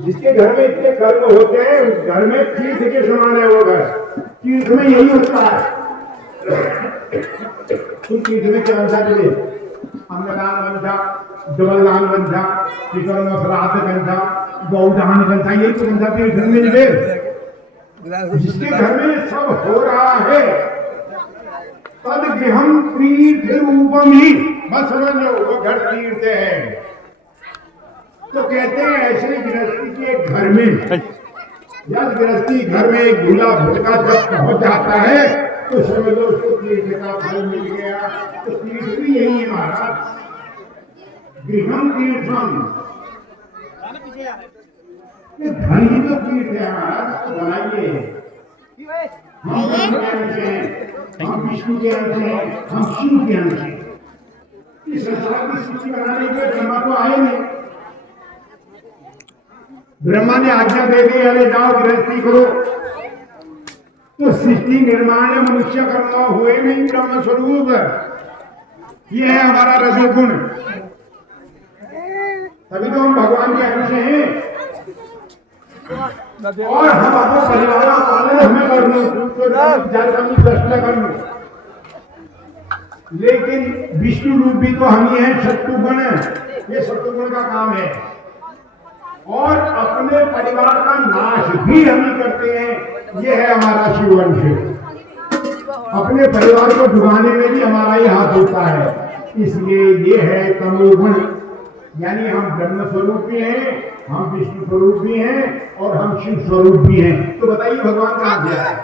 जिसके घर में इतने कर्म होते हैं उस घर में तीर्थ के समान है वो घर। तीर्थ में यही होता है। तुम तीर्थ में क्या बनता है? अन्नदान बनता, जबलदान बनता, पितरों में श्राद्ध बनता, गौदान बनता, यही तो बनता तीर्थ में। जिसके घर में सब हो रहा है तद गृहम तीर्थ रूपम ही, बस समझ लो वो घर तीर्थ है। तो कहते हैं ऐसे गृहस्थी के एक घर में, जब गृहस्थी घर में एक दूल्हा भटका जब पहुंच जाता है तो समझ लो उसको तीर्थ का फल मिल गया। तो तीर्थ भी यही है महाराज, गृहम तीर्थम, ये घर ही तो तीर्थ है हमारा, तो बनाइए। हम ब्रह्म के अंश हैं, हम विष्णु के अंश हैं, हम शिव के अंश हैं। इस संसार की सृष्टि बनाने के लिए ब्रह्मा तो आए नहीं। ब्रह्मा ने आज्ञा दे दी, अरे जाओ गृहस्थी करो, तो सृष्टि निर्माण मनुष्य कर्म हुए नहीं ब्रह्म स्वरूप। ये है हमारा रजोगुण, तभी तो हम भगवान के अंश हैं। और हम अपने परिवार का पालन हमें करना, लेकिन विष्णु रूप भी तो हम ही हैं, शत्रुघ्न, ये शत्रुघ्न का काम है। और अपने परिवार का नाश भी हम ही करते हैं, ये है हमारा शिववंश। अपने परिवार को डुबाने में भी हमारा ही हाथ होता है, इसलिए ये है तमोगुण। यानी हम ब्रह्म स्वरूप भी हैं, हम विष्णु स्वरूप भी हैं और हम शिव स्वरूप भी हैं। तो बताइए भगवान कहाँ गया है?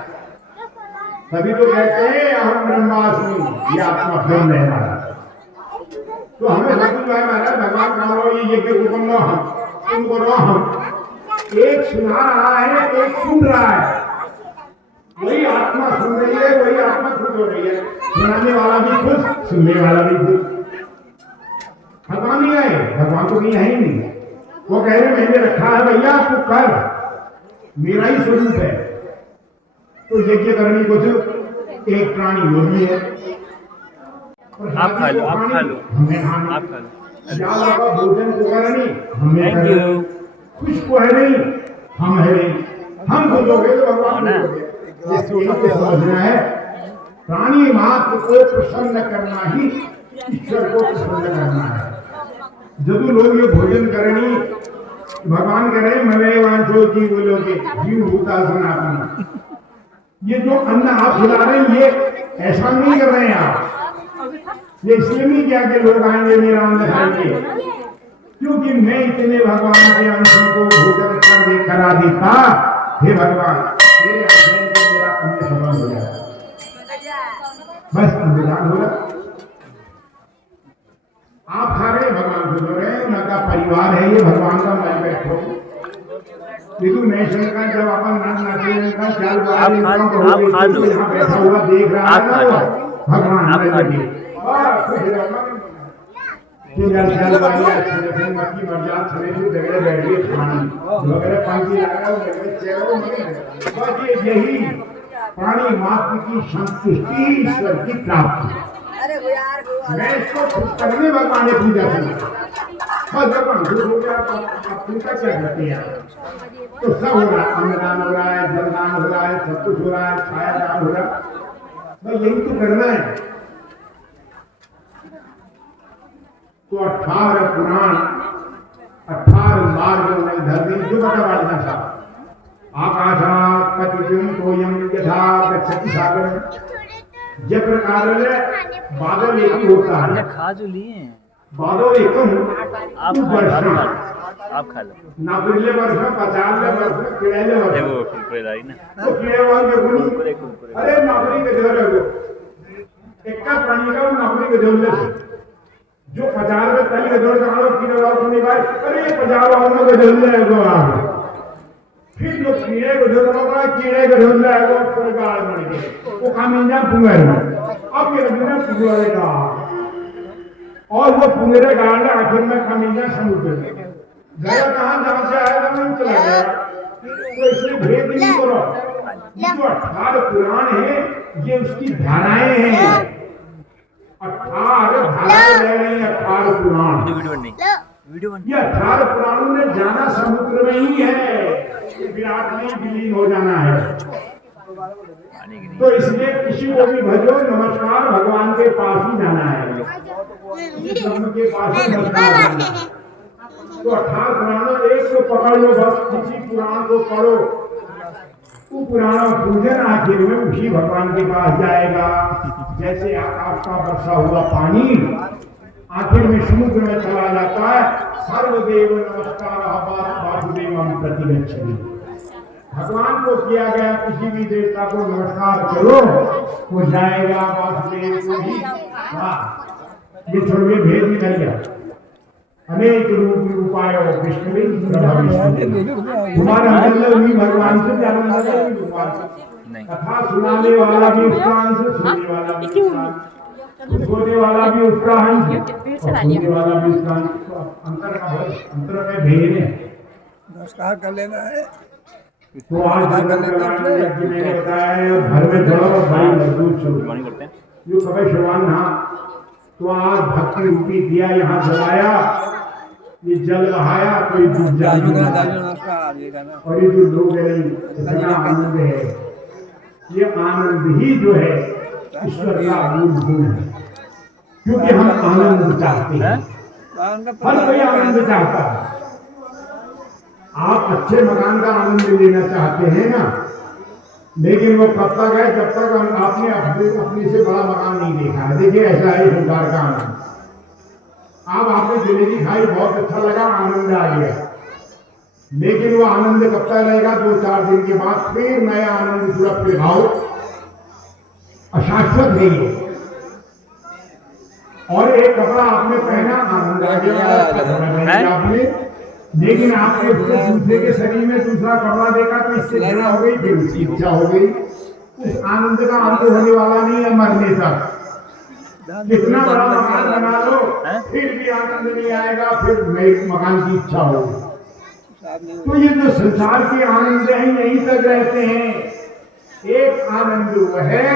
तभी तो कहते हैं अहम ब्रह्मास्मि, ये आत्मा स्वयं है हमारा। तो हमें सब कुछ है महाराज, भगवान कहाँ हो, ये यज्ञ को लो, हम तुमको रो, हम एक सुना रहा है, एक सुन रहा है। वही आत्मा सुन रही है, वही आत्मा खुश हो रही है। सुनाने वाला भी खुश, सुनने वाला भी खुश। भगवान नहीं आए, भगवान तो नहीं है ही नहीं। वो कह रहे मैंने रखा है भैया, तू कर, मेरा ही स्वरूप है। तो यज्ञ करने को सिर्फ एक प्राणी वो भी है। आप खा लो, आप खा लो, हमें खाना, आप खा लो। ज्यादा भोजन को करनी हमें, थैंक यू। कुछ को है नहीं, हम है नहीं, हम खुद हो गए तो भगवान खुद हो गए। ये समझना है, प्राणी मात्र को प्रसन्न करना ही ईश्वर को प्रसन्न करना है। जब लोग ये भोजन करनी, भगवान कह रहे मवे वांछो जी बोलोगे जीव भूता सनातन। ये जो अन्न आप खिला रहे हैं, ये ऐसा नहीं कर रहे हैं आप, ये इसलिए नहीं किया कि लोग आएंगे मेरा अन्न खाएंगे, क्योंकि मैं इतने भगवान के अंशों को भोजन करके करा देता। हे भगवान, तेरे अध्ययन को मेरा अन्न सफल हो जाए, बस अन्नदान हो रहा। आप खा रहे भगवान खुश हो रहे हैं, उनका परिवार है, ये भगवान का मैं बैठो। लेकिन नेशन का जब अपन नाचने का चाल आप खा लो, यहाँ बैठा हुआ देख रहा है ना, वो भगवान आप खा लो। यही प्राणी मात्र की संतुष्टि, ईश्वर की प्राप्ति। मैं इसको खुश करने भगवान ने पूजा की, बस भगवान खुश हो गया। पूजा क्या करते हैं? तो सब हो रहा है, अन्नदान हो रहा है, जलदान हो रहा है, सब कुछ हो रहा है, छायादान हो रहा है, बस यही तो करना है। तो 18 पुराण, 18 मार्ग धर्मी जो बता वाला था। आकाशात् पतितं तोयं यथा गच्छति सागरं। जब प्रकार बादल एक ही होता है, खा जो लिए बादल एक आप खा लो। ना पिछले वर्ष में 50 वर्ष में किराए वर्ष वो कुरकुरे लाई ना, तो किराए वाले कुरकुरे। अरे नौकरी के जोर है वो, एक का प्राणी का नौकरी के जोर से जो 50 में पहले के जोर का किराए वाले सुनी बात, अरे 50 वालों के जोर है वो आ। फिर जो कीड़े को जोर होगा, कीड़े को जोर है वो सरकार बन गए, वो कामिंजा पुंगरे अब ये रजना पुंगरेगा, और वो पुंगरे डालने आखिर में कामिंजा समुद्र में गया। कहाँ जहाँ से आया था मैं चला गया। तो इसलिए भेद नहीं करो, ये जो 18 पुराण है ये उसकी धाराएं हैं। 18 धाराएं रह रही हैं, 18 पुराण। ये 18 पुराणों ने जाना समुद्र में ही है, विराट में विलीन हो जाना है। तो इसलिए किसी को भी भजो, नमस्कार भगवान के पास ही जाना है, ब्रह्म के पास ही नमस्कार करना है। तो 18 पुराणों एक को पकड़ लो, बस किसी पुराण को पढ़ो, वो पुराण पूजन आखिर में उसी भगवान के पास जाएगा। जैसे आकाश का वर्षा हुआ पानी आखिर में समुद्र में चला जाता है। सर्वदेव नमस्कार वासुदेवम प्रतिगच्छति। भगवान को किया गया किसी भी देवता को नमस्कार करो, वो जाएगा वासुदेव को ही। ये छोड़िए, भेद निकल गया। अनेक रूप उपाय विष्णु तुम्हारा मतलब भी भगवान से ज्यादा मतलब भगवान से कथा सुनाने वाला भी उसका अंश, सुनने वाला भी उसका अंश, बोलने वाला भी उसका अंश, सुनने वाला भी उसका अंश। अंतर में भेद है। नमस्कार कर लेना है। तो आज मैंने बताया घर में चलो भाई मजदूर चलो करते हैं जो कभी शिवान नहा तो आज भक्ति रूपी दिया यहाँ जलाया, ये जल बहाया तो ये डूब जाएगा। और ये जो लोग हैं इतना आनंद है, ये आनंद ही जो है ईश्वर का मूल गुण है, क्योंकि हम आनंद चाहते हैं, हर कोई आनंद चाहता है। आप अच्छे मकान का आनंद लेना चाहते हैं ना, लेकिन वो कब तक है जब तक आपने अपने से बड़ा मकान नहीं देखा है। देखिए ऐसा है संसार का आनंद। अब आपने जलेबी खाई, बहुत अच्छा लगा, आनंद आ गया, लेकिन वो आनंद कब तक रहेगा? 2-4 दिन के बाद फिर नया आनंद पूरा फिर खाओ, अशाश्वत है ये। और एक कपड़ा आपने पहना, आनंद आ गया आपने, लेकिन आपके दूसरे के शरीर में दूसरा कपड़ा देखा तो इससे घृणा हो गई, फिर उसकी इच्छा हो गई। उस आनंद का अंत होने वाला नहीं है मरने तक। कितना बड़ा मकान बना लो फिर भी आनंद नहीं आएगा, फिर नए मकान की इच्छा होगी। तो ये जो संसार के आनंद हैं यहीं तक रहते हैं। एक आनंद वो है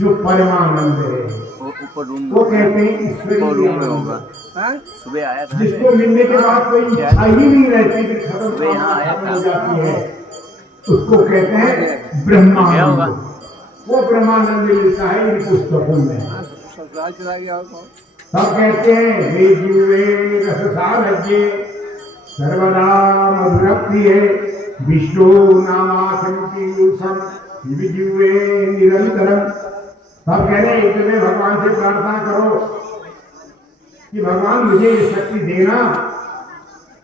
जो परमानंद है, वो कहते हैं ईश्वरीय आनंद। सुबह आया था, जिसको मिलने के बाद कोई इच्छा ही नहीं रहती कि खत्म हो जाती है, उसको कहते हैं ब्रह्मानंद। वो ब्रह्मानंद मिलता है इन पुस्तकों में। सब कहते हैं वे जीवे रससारज्ञे सर्वदा मधुरप्रिये विष्णु नामाख्यम जीवे निरंतरम। सब कह रहे हैं इतने भगवान से प्रार्थना करो कि भगवान मुझे ये शक्ति देना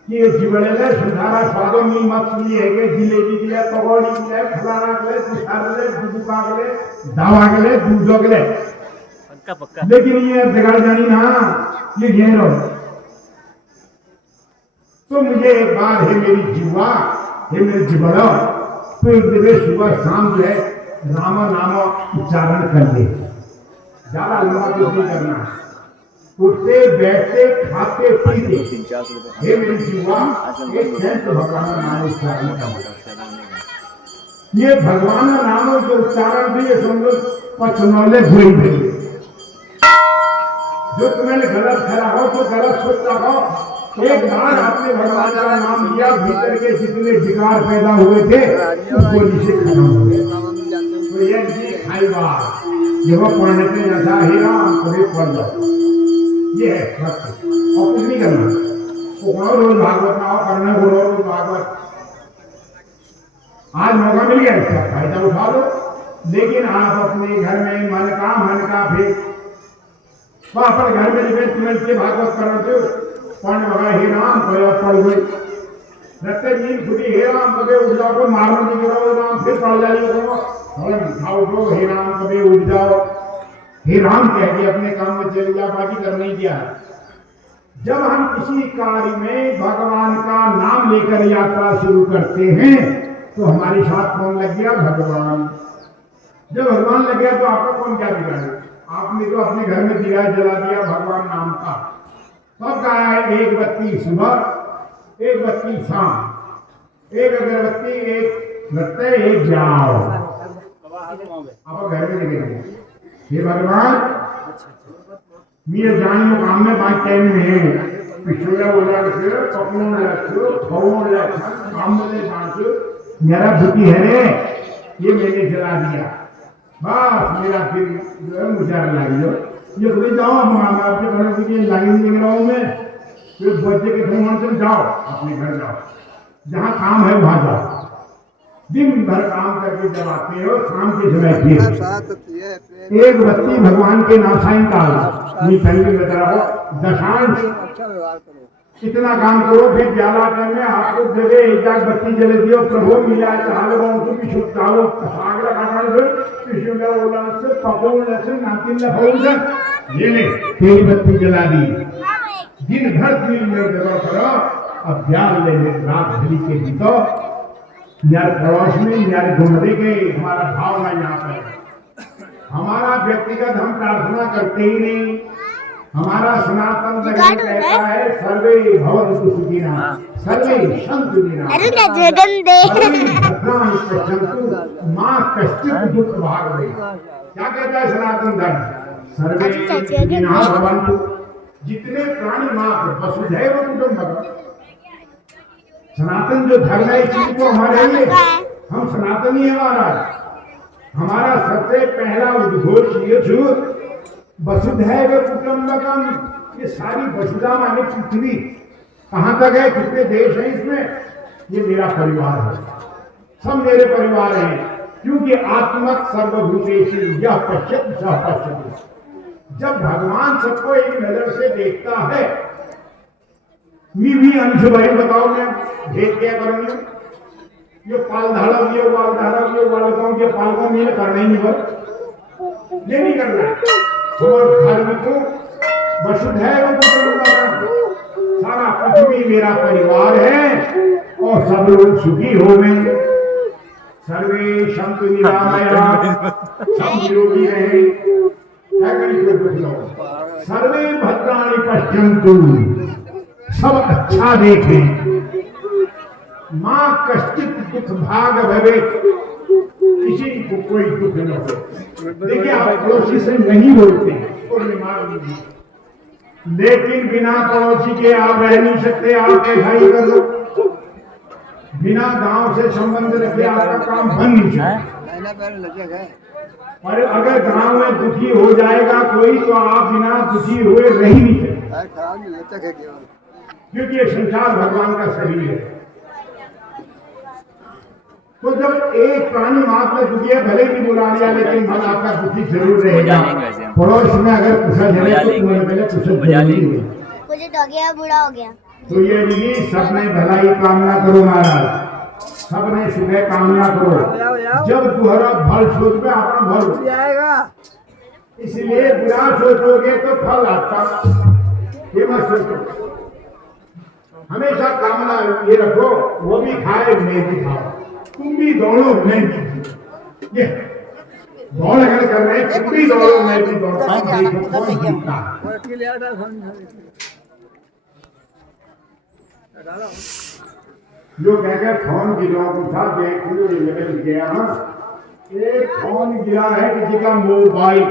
कि ये जीवन है संसारा स्वादों में मछली है कि जिलेबी दिया, पकौड़ी दिया, फलाना गले, तुषार गले, दुबुका गले, दावा गले, दूधो गले, पक्का। लेकिन ये बिगाड़ जानी ना, ये घेरो। तो मुझे एक बार है मेरी जीवा, है मेरे जीवड़ा, तो एक दिन सुबह शाम जो है राम नाम उच्चारण कर ले, ज्यादा लंबा कुछ नहीं करना। उठते बैठते खाते पीते हे मेरी जीवा एक चैन से भगवान का नाम उच्चारण करना। ये भगवान का नाम जो उच्चारण भी ये समझो पचनौले हुई भेजे। जो तुम्हें गलत खड़ा हो तो गलत सोचता हो, एक बार आपने भगवान का नाम लिया, भीतर के जितने विकार पैदा हुए थे उसको नीचे खत्म हो गए। तो ये खाई बात जब पढ़ने के ऐसा ही राम कभी पढ़ जाओ, ये है भक्ति और कुछ नहीं करना। वो रोज भागवत आओ करना, वो रोज भागवत। आज मौका मिल गया इसका फायदा उठा लो, लेकिन आप अपने घर में मन का फिर वहां पर घर में निवेश तुम्हें से भागवत करना दो पढ़ने लगा हे राम पढ़ गई रखते नींद खुदी हे राम कभी उठ जाओ, मारने नहीं करो राम, फिर पढ़ जाइए उठो हे राम कभी उठ जाओ, हे राम कह के अपने काम में चले जाओ, बाकी करना ही क्या है। जब हम किसी कार्य में भगवान का नाम लेकर यात्रा शुरू करते हैं तो हमारे साथ कौन लग गया? भगवान। जब भगवान लग गया तो आपको कौन क्या बिगाड़े? आपने तो अपने घर में दिया जला दिया भगवान नाम का। सब कहा है एक बत्ती सुबह, एक बत्ती शाम, एक अगरबत्ती, एक लगते एक जाओ। आप घर में देखेंगे ये भगवान मेरे जानियो काम में 5 टाइम में है पिछोड़ा बोला के पकड़ों रखो खाओ रखो काम में जांचो मेरा भूति है रे, ये मैंने जला दिया, बस मेरा फिर जो है मुझार लग जाओ। ये बोले जाओ हम आपके घर के लाइन में रहो मैं, फिर बच्चे के भगवान से जाओ अपने घर जाओ, जहाँ काम है वहां जाओ। दिन भर काम करके जब आते हो शाम के समय फिर एक बत्ती भगवान के नाम सायंकाल दशांश इतना काम करो, फिर 11 टाइम में आपको जगह एक जाग बत्ती जले दियो प्रभु मिला की शुद्धाओ सागर पकड़ ये तेरी बत्ती जला दी। दिन भर दिल में जगह करो अब ब्याह ले रात भरी के बीतो यार पड़ोस में यार घूमने के हमारा भावना यहाँ पर हमारा व्यक्तिगत हम प्रार्थना करते ही नहीं। हमारा सनातन धर्म कहता है सर्वे भवन्तु सुखिनः सर्वे सन्तु निरामयाः मां कश्चित् दुख भाग नहीं। क्या कहता है सनातन धर्म? सर्वे सुखिनः भवन्तु। जितने प्राणी मात्र वसुधैव कुटुम्बकम्। सनातन जो धर्म है इसी को हमारे लिए हम सनातनी है। हमारा सबसे पहला उद्घोष ये जो वसुधैव कुटुम्बकम, ये सारी वसुधा माने पृथ्वी कहाँ तक है, कितने देश हैं इसमें, ये मेरा परिवार है, सब मेरे परिवार हैं। क्योंकि आत्मक सर्वभूतेषु यह पश्यति सः पश्यति। जब भगवान सबको एक नजर से देखता है, मी भी अंश भाई बताओ मैं भेद क्या करूंगी, ये पाल धारा ये वाल धारा ये वाल गाँव ये पालकों में करना ही नहीं, बस ये नहीं करना। और धर्म को वसुधैव कुटुम्बकम्, सारा पृथ्वी मेरा परिवार है और सब लोग सुखी हो गए। सर्वे सन्तु निरामयाः, सब निरोगी रहे। क्या करें? सर्वे भद्राणि पश्यन्तु, सब अच्छा देखें। मां कश्चित दुख भाग भवेत्, किसी को कोई दुख न हो। देखिए आप पड़ोसी से नहीं बोलते और निमान नहीं, लेकिन बिना पड़ोसी के आप रह नहीं सकते। आप ऐसा ही कर लो, बिना गांव से संबंध रखे आपका काम बन नहीं सकता। और अगर गांव में दुखी हो जाएगा कोई तो आप बिना दुखी हुए रह ही नहीं सकते, क्योंकि ये संसार भगवान का शरीर है। तो जब एक प्राणी मात्र दुखी है, भले भी बुला लिया, लेकिन मन आपका दुखी जरूर रहेगा। पड़ोस में अगर कुशल जले तो तुम्हें पहले कुशल जरूरी है। मुझे तो गया बूढ़ा हो गया। तो ये भी सबने भलाई कामना करो महाराज, सबने सुख कामना करो। जब तुहरा फल सोच में अपना फल जाएगा, इसलिए बुरा सोचोगे तो फल आपका, ये मत सोचो। हमेशा कामना ये रखो, वो भी खाए मैं भी खाओ, तुम भी दौड़ो मैं भी, ये दौड़ अगर कर रहे हैं तुम भी दौड़ो मैं भी दौड़ता हूँ, देखो कौन जीतता है। जो कहकर फोन गिरा था लेवल गया, एक फोन गिरा है किसी का मोबाइल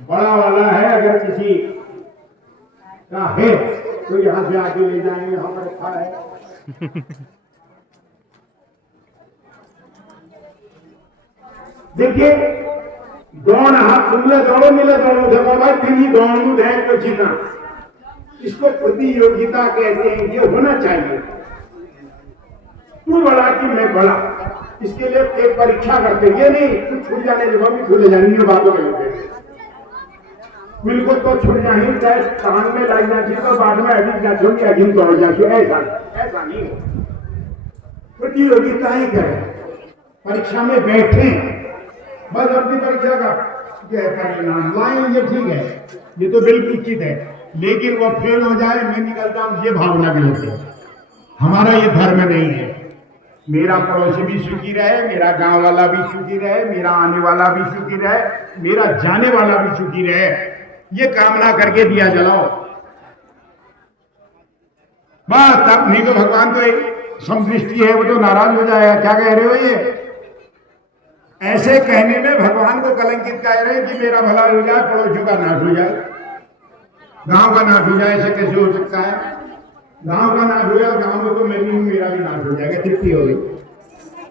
बड़ा वाला है, अगर किसी का है तो यहाँ से आके ले जाएंगे, यहाँ पर रखा है। देखिए दौड़ हाथ सुनले दौड़ो मिले दौड़ो देखो भाई फिर ही दौड़ू दें को जीतना, इसको प्रतियोगिता कहते हैं। ये होना चाहिए, तू बड़ा कि मैं बड़ा, इसके लिए एक परीक्षा करते, ये नहीं तू छूट जाने के बाद छूट जाएंगे बातों में होते बिल्कुल तो छूट जाएंगे, चाहे कान में लग जाती तो बाद में अधिक जा छोड़ अधिक दौड़ जाती, ऐसा नहीं हो। प्रतियोगिताएं करें, परीक्षा में बैठे बस अपनी परीक्षा का परिणाम लाइन, ये ठीक है, ये तो बिल्कुल उचित है, लेकिन वो फेल हो जाए मैं निकलता हूं, ये भावना गलत है। हमारा ये धर्म नहीं है। मेरा पड़ोसी भी सुखी रहे, मेरा गांव वाला भी सुखी रहे, मेरा आने वाला भी सुखी रहे, मेरा जाने वाला भी सुखी रहे, ये कामना करके दिया जलाओ बस। तब नहीं तो भगवान तो समदृष्टि है, वो तो नाराज हो जाएगा। क्या कह रहे हो? ये ऐसे कहने में भगवान को कलंकित कह रहे हैं कि मेरा भला हो जाए, पड़ोसियों का नाश हो जाए, गांव का नाश हो जाए। ऐसे कैसे हो सकता है? गांव का नाश हो जाए, गांव में तो मैं भी हूं, मेरा भी नाश हो जाएगा, तृप्ति होगी।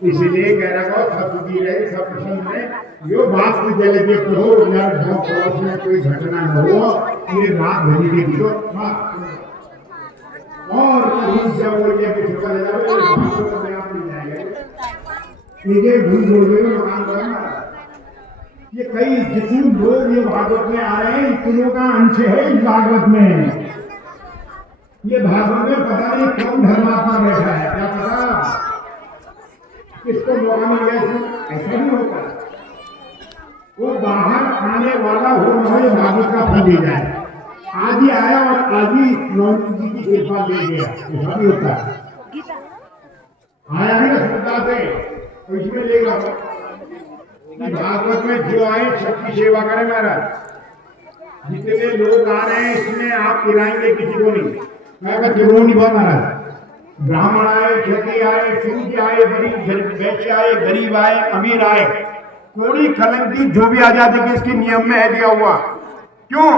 इसीलिए कह रहा हो सब सुखी रहे, सब प्रसन्न रहे। यो बात को जले के कहो यार, गांव पड़ोस में कोई घटना न हो, ये रात भरी के दियो और जब वो ये कुछ चले जाओ तो मैं आप मिल जाएगा। ये भूल बोल रहे हो मकान बना, ये कई जितने लोग ये भागवत में आ रहे हैं, इतनों का अंश है इस भागवत में। ये भागवत में पता नहीं कौन धर्मात्मा बैठा है, क्या पता किसको मौका मिल गया, ऐसा नहीं होता। वो बाहर आने वाला हो न हो, ये भागवत का फल दे जाए। आज ही आया और आज ही नौमी जी की कृपा ले गया, ऐसा भी होता है। आया ही ना श्रद्धा से तो इसमें ले गया कि भागवत में जो आए सबकी सेवा करें महाराज। जितने लोग आ रहे हैं इसमें आप गिराएंगे किसी को नहीं, मैं अगर जरूर नहीं बोल महाराज। ब्राह्मण आए, क्षत्रिय आए, सूर्य आए, वैश्य आए, गरीब आए, अमीर आए, कोई कलंकी जो भी आ जाती कि इसके नियम में है दिया हुआ। क्यों?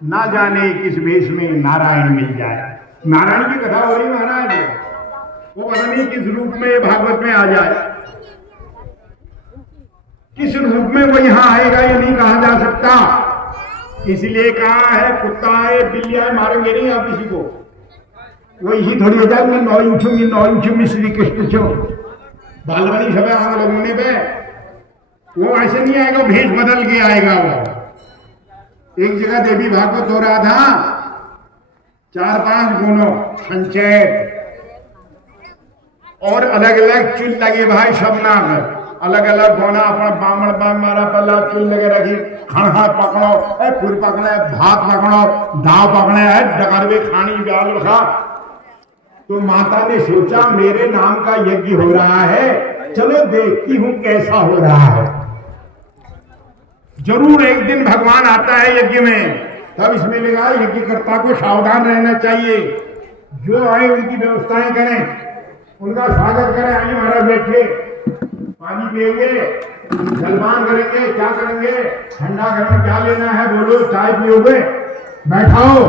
ना जाने किस वेश में नारायण मिल जाए। नारायण की कथा हो रही महाराज, वो पता नहीं किस रूप में भागवत में आ जाए, किस रूप में वो यहाँ आएगा ये नहीं कहा जा सकता। इसलिए कहा है कुत्ता है, बिल्ली है, मारेंगे नहीं आप किसी को। वो यही थोड़ी हो जाएगी 9 इंच में श्री कृष्ण छो बालवाड़ी सब आग लगने पे। वो ऐसे नहीं आएगा, भेष बदल के आएगा। वो एक जगह देवी भागवत हो रहा था, 4-5 गुणों संचय और अलग अलग चुल लगे भाई, सब नाग अलग अलग गोना अपना बामण बाम मारा पल्ला चुल लगे रखी, खड़ा पकड़ो, फुर पकड़े, भात पकड़ो, दाव पकड़े है, डगरवे खानी ब्याल रखा। तो माता ने सोचा मेरे नाम का यज्ञ हो रहा है, चलो देखती हूं कैसा हो रहा है। जरूर एक दिन भगवान आता है यज्ञ में, तब इसमें लगा यज्ञकर्ता को सावधान रहना चाहिए। जो आए उनकी व्यवस्थाएं करें, उनका स्वागत करें। आइए महाराज बैठिए, पानी पिएंगे, जलपान करेंगे, क्या करेंगे, ठंडा गर्म क्या लेना है बोलो, चाय पियोगे, बैठाओ।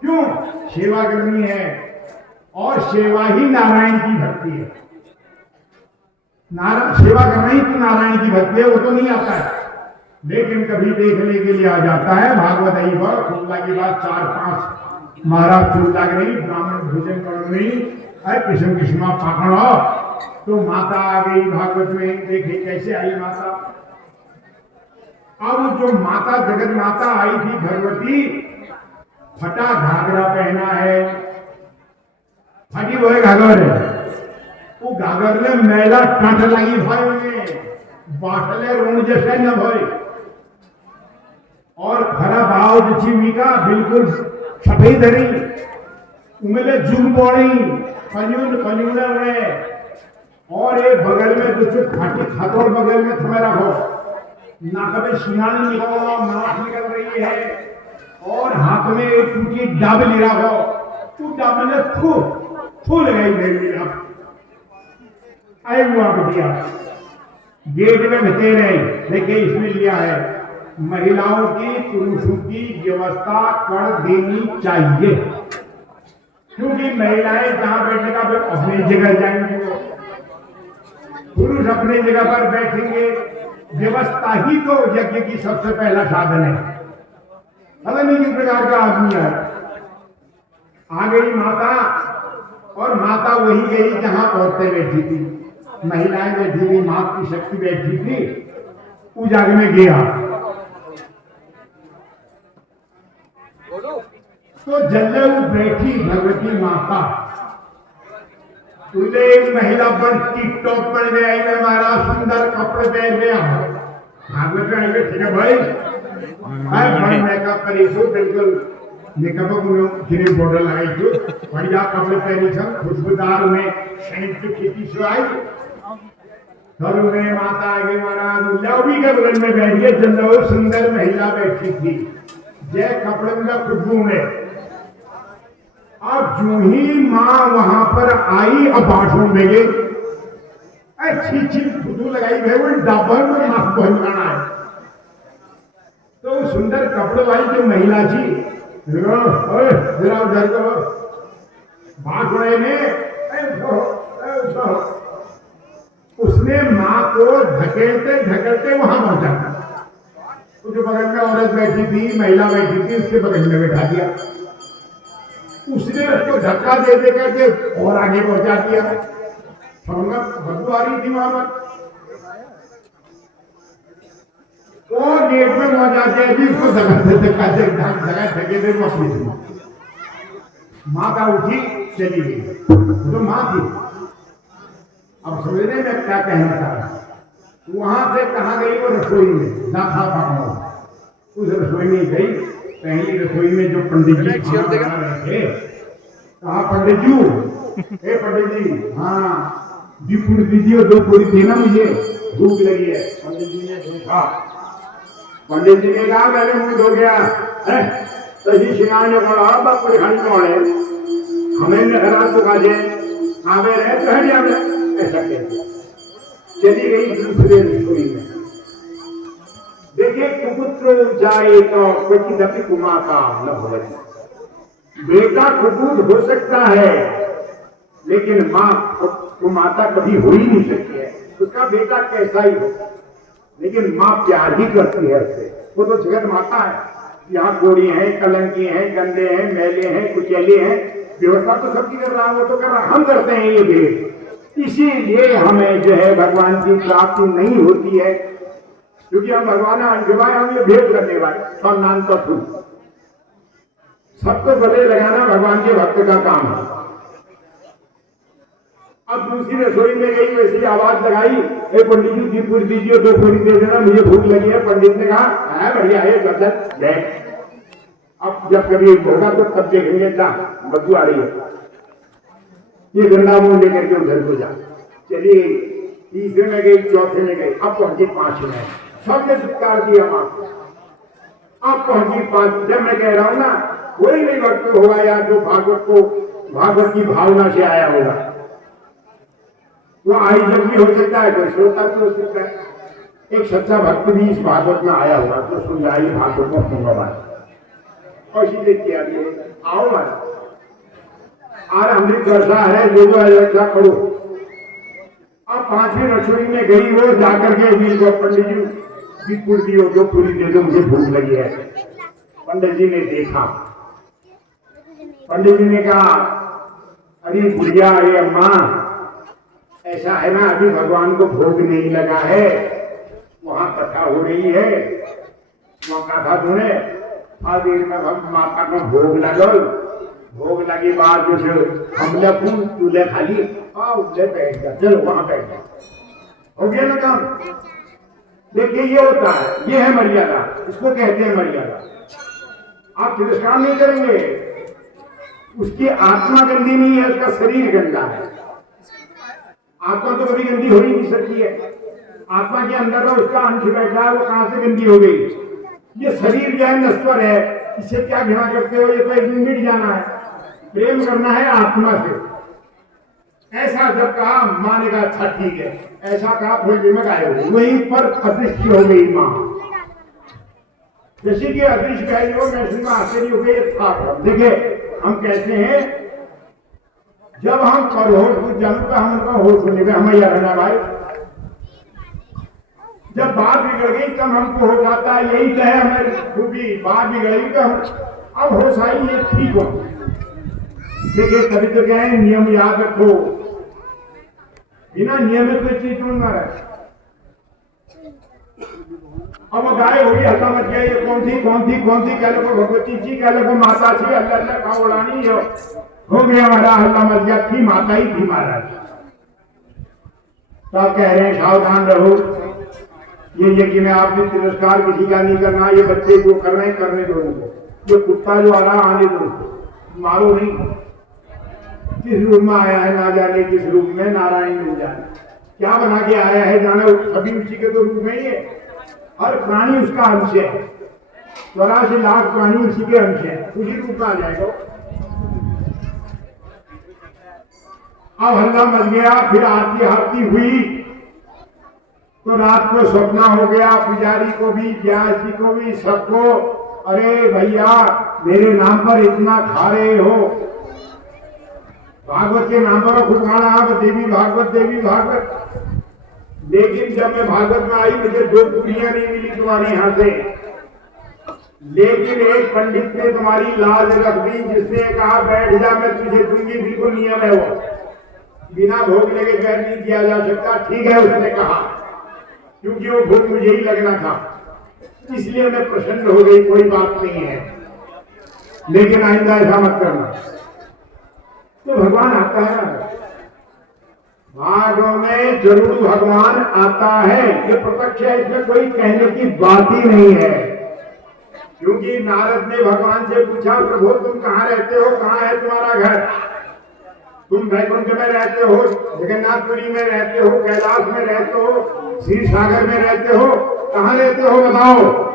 क्यों? सेवा करनी है, और सेवा ही नारायण की भक्ति है। सेवा करना ही तो नारायण की भक्ति है। वो तो नहीं आता है, लेकिन कभी देखने के लिए आ जाता है। भागवत ही खुल्ला की बात 4-5 महाराज चुल्ला नहीं, ब्राह्मण भोजन करो नहीं, कृष्ण कृष्णा पकड़ो। तो माता आ गई भागवत में, देखे कैसे आई माता। अब जो माता जगत माता आई थी भगवती, फटा घाघरा पहना है, फटी वो घाघर है, वो घाघर में मैला टट लगी भाई, बाटले ऋण जैसे न भाई, और खरा भाव जिमी का बिल्कुल सफेद हरी उमले जुग पड़ी खजूर में, और एक बगल में दूसरे फाटी खातोर बगल में तुम्हें रखो, नाक में सुनानी निकलो, नाक निकल रही है, और हाथ में एक टूटी डब ले रखो। तू डब में थू लगाई मेरी आए हुआ बिटिया गेट में बते रहे। देखिए इसमें लिया है महिलाओं की पुरुषों की व्यवस्था कर देनी चाहिए, क्योंकि महिलाएं जहां बैठने का अपनी जगह जाएंगे, पुरुष अपनी जगह पर बैठेंगे। व्यवस्था ही तो यज्ञ की सबसे पहला साधन है। पता नहीं किस प्रकार का आदमी है। आ गई माता, और माता वही गई जहां औरतें बैठी थी, महिलाएं बैठी थी, मातृ शक्ति बैठी थी। उजागर में गया तो जल्ले बैठी भगवती माता, तुझे एक महिला पर टिप टॉप पर गया, हमारा सुंदर कपड़े पहन गया। भागवत में आएंगे, ठीक है भाई, मेकअप करी छो, बिल्कुल मेकअप क्रीम पाउडर लगाई छो, बढ़िया कपड़े पहनी छो, खुशबूदार में सेंट खेती से आई। घर में माता आगे महाराज लौड़ी के बगल में बैठ गए, जल्लो सुंदर महिला बैठी थी, जय कपड़े में खुशबू में। अब जो ही मां वहां पर आई, अब बाथरूम में गई, अच्छी खुशबू लगाई गई, वो डब्बा में मास्क पहनना है। तो सुंदर कपड़े वाली जो महिला थी, जरा उधर करो, भागड़े में उसने मां को धकेलते धकेलते वहां पहुंचा। उसके बगल में औरत बैठी थी, महिला बैठी थी, उसके बगल में बैठा दिया। उसने उसको धक्का दे दे करके और आगे पहुंचा दिया। बदबू आ रही थी वहां पर, वो गेट में पहुंचाते हैं, उसको जगह ठगे दे वापस। माता उठी चली गई, तो मां थी। अब समझने में क्या कहना चाह रहा, वहां से कहा गई वो रसोई में, दाखा पकड़ो। उस रसोई में गई, पहली रसोई में जो पंडित जी खाना बना रहे थे, कहा पंडित जी, हे पंडित जी, हाँ पूरी दीजिए, 2 पूरी देना, मुझे भूख लगी है। पंडित जी ने देखा, पंडित जी ने कहा मैंने मुंह धो गया है, सही सिनाने को बाप पूरी खानी कौन है, हमें नहरा तो काजे आवे रहे कह दिया, ऐसा कहते चली गई दूसरे रसोई में। देखिए कुपुत्र जाए तो कोई दबी कुमाता न हो, बेटा कुपुत हो सकता है लेकिन माँ कुमाता कभी हो ही नहीं सकती है। उसका बेटा कैसा ही हो, लेकिन माँ प्यार ही करती है उससे, वो तो जगत माता है। यहाँ कोड़ी है, कलंकी है, गंदे हैं, मैले हैं, कुचैले हैं, व्यवस्था तो सबकी कर रहा है, वो तो कर रहा, हम करते हैं ये भेद। इसीलिए हमें जो है भगवान की प्राप्ति नहीं होती है, क्योंकि हम भगवान हम ये भेद करने वाले सब नाम तो फूल सबको गले लगाना भगवान के भक्त का काम है। अब दूसरी रसोई में गई, वैसी आवाज लगाई, ए पंडित जी पूरी दीजिए, 2 पूरी दे देना, मुझे भूख लगी है। पंडित ने कहा है बढ़िया है, गदर जय, अब जब कभी होगा तो तब देखेंगे, क्या बदबू आ रही है, ये गंदा मुंह लेकर के उधर को जा। चलिए तीसरे में गई, चौथे में गई, अब पहुंची 5 में, सबने चित्कार दिया मां, अब पहुंची 5। जब मैं कह रहा हूं ना, कोई नहीं भक्त होगा या जो भागवत की भावना से आया होगा, वो आई जब भी हो सकता है, कोई श्रोता भी हो सकता है। एक सच्चा भक्त भी इस भागवत में आया होगा तो सुन जाइए भागवत में होगा, और इसीलिए किया आओ मारा आर अमृत वर्षा है, जो ऐसा करो। अब 5वीं रसोई में गई, वो जाकर के वीर को पंडित जी पूरी दियो, 2 पूरी दे दो, मुझे भूख लगी है। पंडित जी ने देखा, पंडित जी ने कहा अरे बुढ़िया, अरे अम्मा, ऐसा है ना, अभी भगवान को भोग नहीं लगा है, वहां कथा हो रही है, वहां कथा सुने, और देर में माता को भोग लगल, भोग लगे बाद जो हमले फूल चूल्हे खाली उठे बैठ गया, चलो वहां बैठ गया, हो गया ना काम। देखिए ये होता है, ये है मर्यादा, इसको कहते हैं मर्यादा। आप तिरस्कार नहीं करेंगे, उसकी आत्मा गंदी नहीं है, उसका शरीर गंदा है। आत्मा तो कभी गंदी हो ही नहीं सकती है, आत्मा के अंदर तो उसका अंश बैठा है, वो कहां से गंदी हो गई। ये शरीर जो है नश्वर है, इससे क्या घृणा करते हो, ये तो एक दिन मिट जाना है, प्रेम करना है आत्मा से। ऐसा जब कहा माँ ने कहा अच्छा ठीक है, ऐसा कहा थोड़ी दिमाग आए हो, वहीं पर अदृश्य हो गई माँ, जैसे कि अदृश्य कह हो, मैं सुना आश्चर्य हो गई था। देखिए हम कहते हैं जब हम पर होश जानू का हम उनका होश होने में हमें यह रहना भाई, जब बात बिगड़ गई तब हमको हो जाता है, यही तो है हमें खूबी, बात बिगड़ी तो अब होश आई, ये ठीक हो। देखिए कभी तो क्या है, नियम याद रखो, बिना नियमित कोई चीज ढूंढ ना रहे। अब वो गाय हो गई, हल्ला मच गया, ये कौन सी कह लो भगवती जी, कह लो माता थी, अल्लाह का उड़ानी हो गया हमारा, हल्ला मच गया, थी माता ही थी महाराज। तो आप कह रहे हैं सावधान रहो, ये कि मैं आपने तिरस्कार किसी का नहीं करना, ये बच्चे जो कर रहे हैं करने दो उनको, जो कुत्ता जो आ रहा आने दो, मारो नहीं। किस रूप में आया है ना जाने, किस रूप में नारायण मिल जाए, क्या बना के आया है जाने, सभी उसी के तो रूप में ही है, हर प्राणी उसका अंश है, 84 लाख प्राणी उसी के अंश है, उसी रूप में आ जाएगा। अब हल्ला मच गया, फिर आरती हुई तो रात को सपना हो गया, पुजारी को भी, व्यास जी को भी, सबको, अरे भैया मेरे नाम पर इतना खा रहे हो, भागवत के नाम पर खूब खाना, देवी भागवत। लेकिन जब मैं भागवत में आई, मुझे 2 पूरियां नहीं मिली तुम्हारे यहाँ से, लेकिन एक पंडित ने तुम्हारी लाज रख दी, जिसने कहा बैठ जा मैं तुझे दूंगी, बिल्कुल नियम है वो, बिना भोग लेके बैठ नहीं किया जा सकता। ठीक है उसने कहा, क्योंकि वो भोग मुझे ही लगना था, इसलिए मैं प्रसन्न हो गई, कोई बात नहीं है, लेकिन आइंदा ऐसा मत करना। तो भगवान आता है, भागों में जरूर भगवान आता है, ये प्रत्यक्ष है, इसमें कोई कहने की बात ही नहीं है। क्योंकि नारद ने भगवान से पूछा, प्रभु तुम कहाँ रहते हो, कहाँ है तुम्हारा घर? तुम वैकुंठ में रहते हो, जगन्नाथपुरी में रहते हो, कैलाश में रहते हो, क्षीर सागर में रहते हो, कहाँ रहते हो बताओ?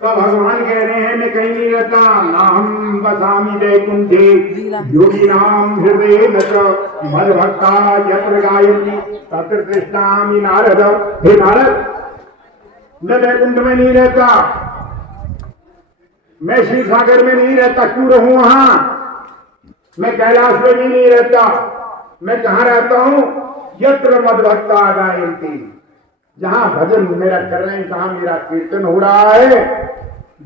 तो भगवान कह रहे हैं मैं कहीं नहीं रहता, नाहं वसामि वैकुंठे योगिनां हृदये न च मद्भक्ता यत्र गायन्ति तत्र तिष्ठामि नारद। हे नारद, मैं वैकुंठ में नहीं रहता, मैं क्षीर सागर में नहीं रहता, क्यों रहूं वहां? मैं कैलाश में भी नहीं रहता, मैं कहां रहता हूं? यत्र मद्भक्ता गायन्ति, जहां भजन मेरा कर रहे हैं, जहां मेरा कीर्तन हो रहा है,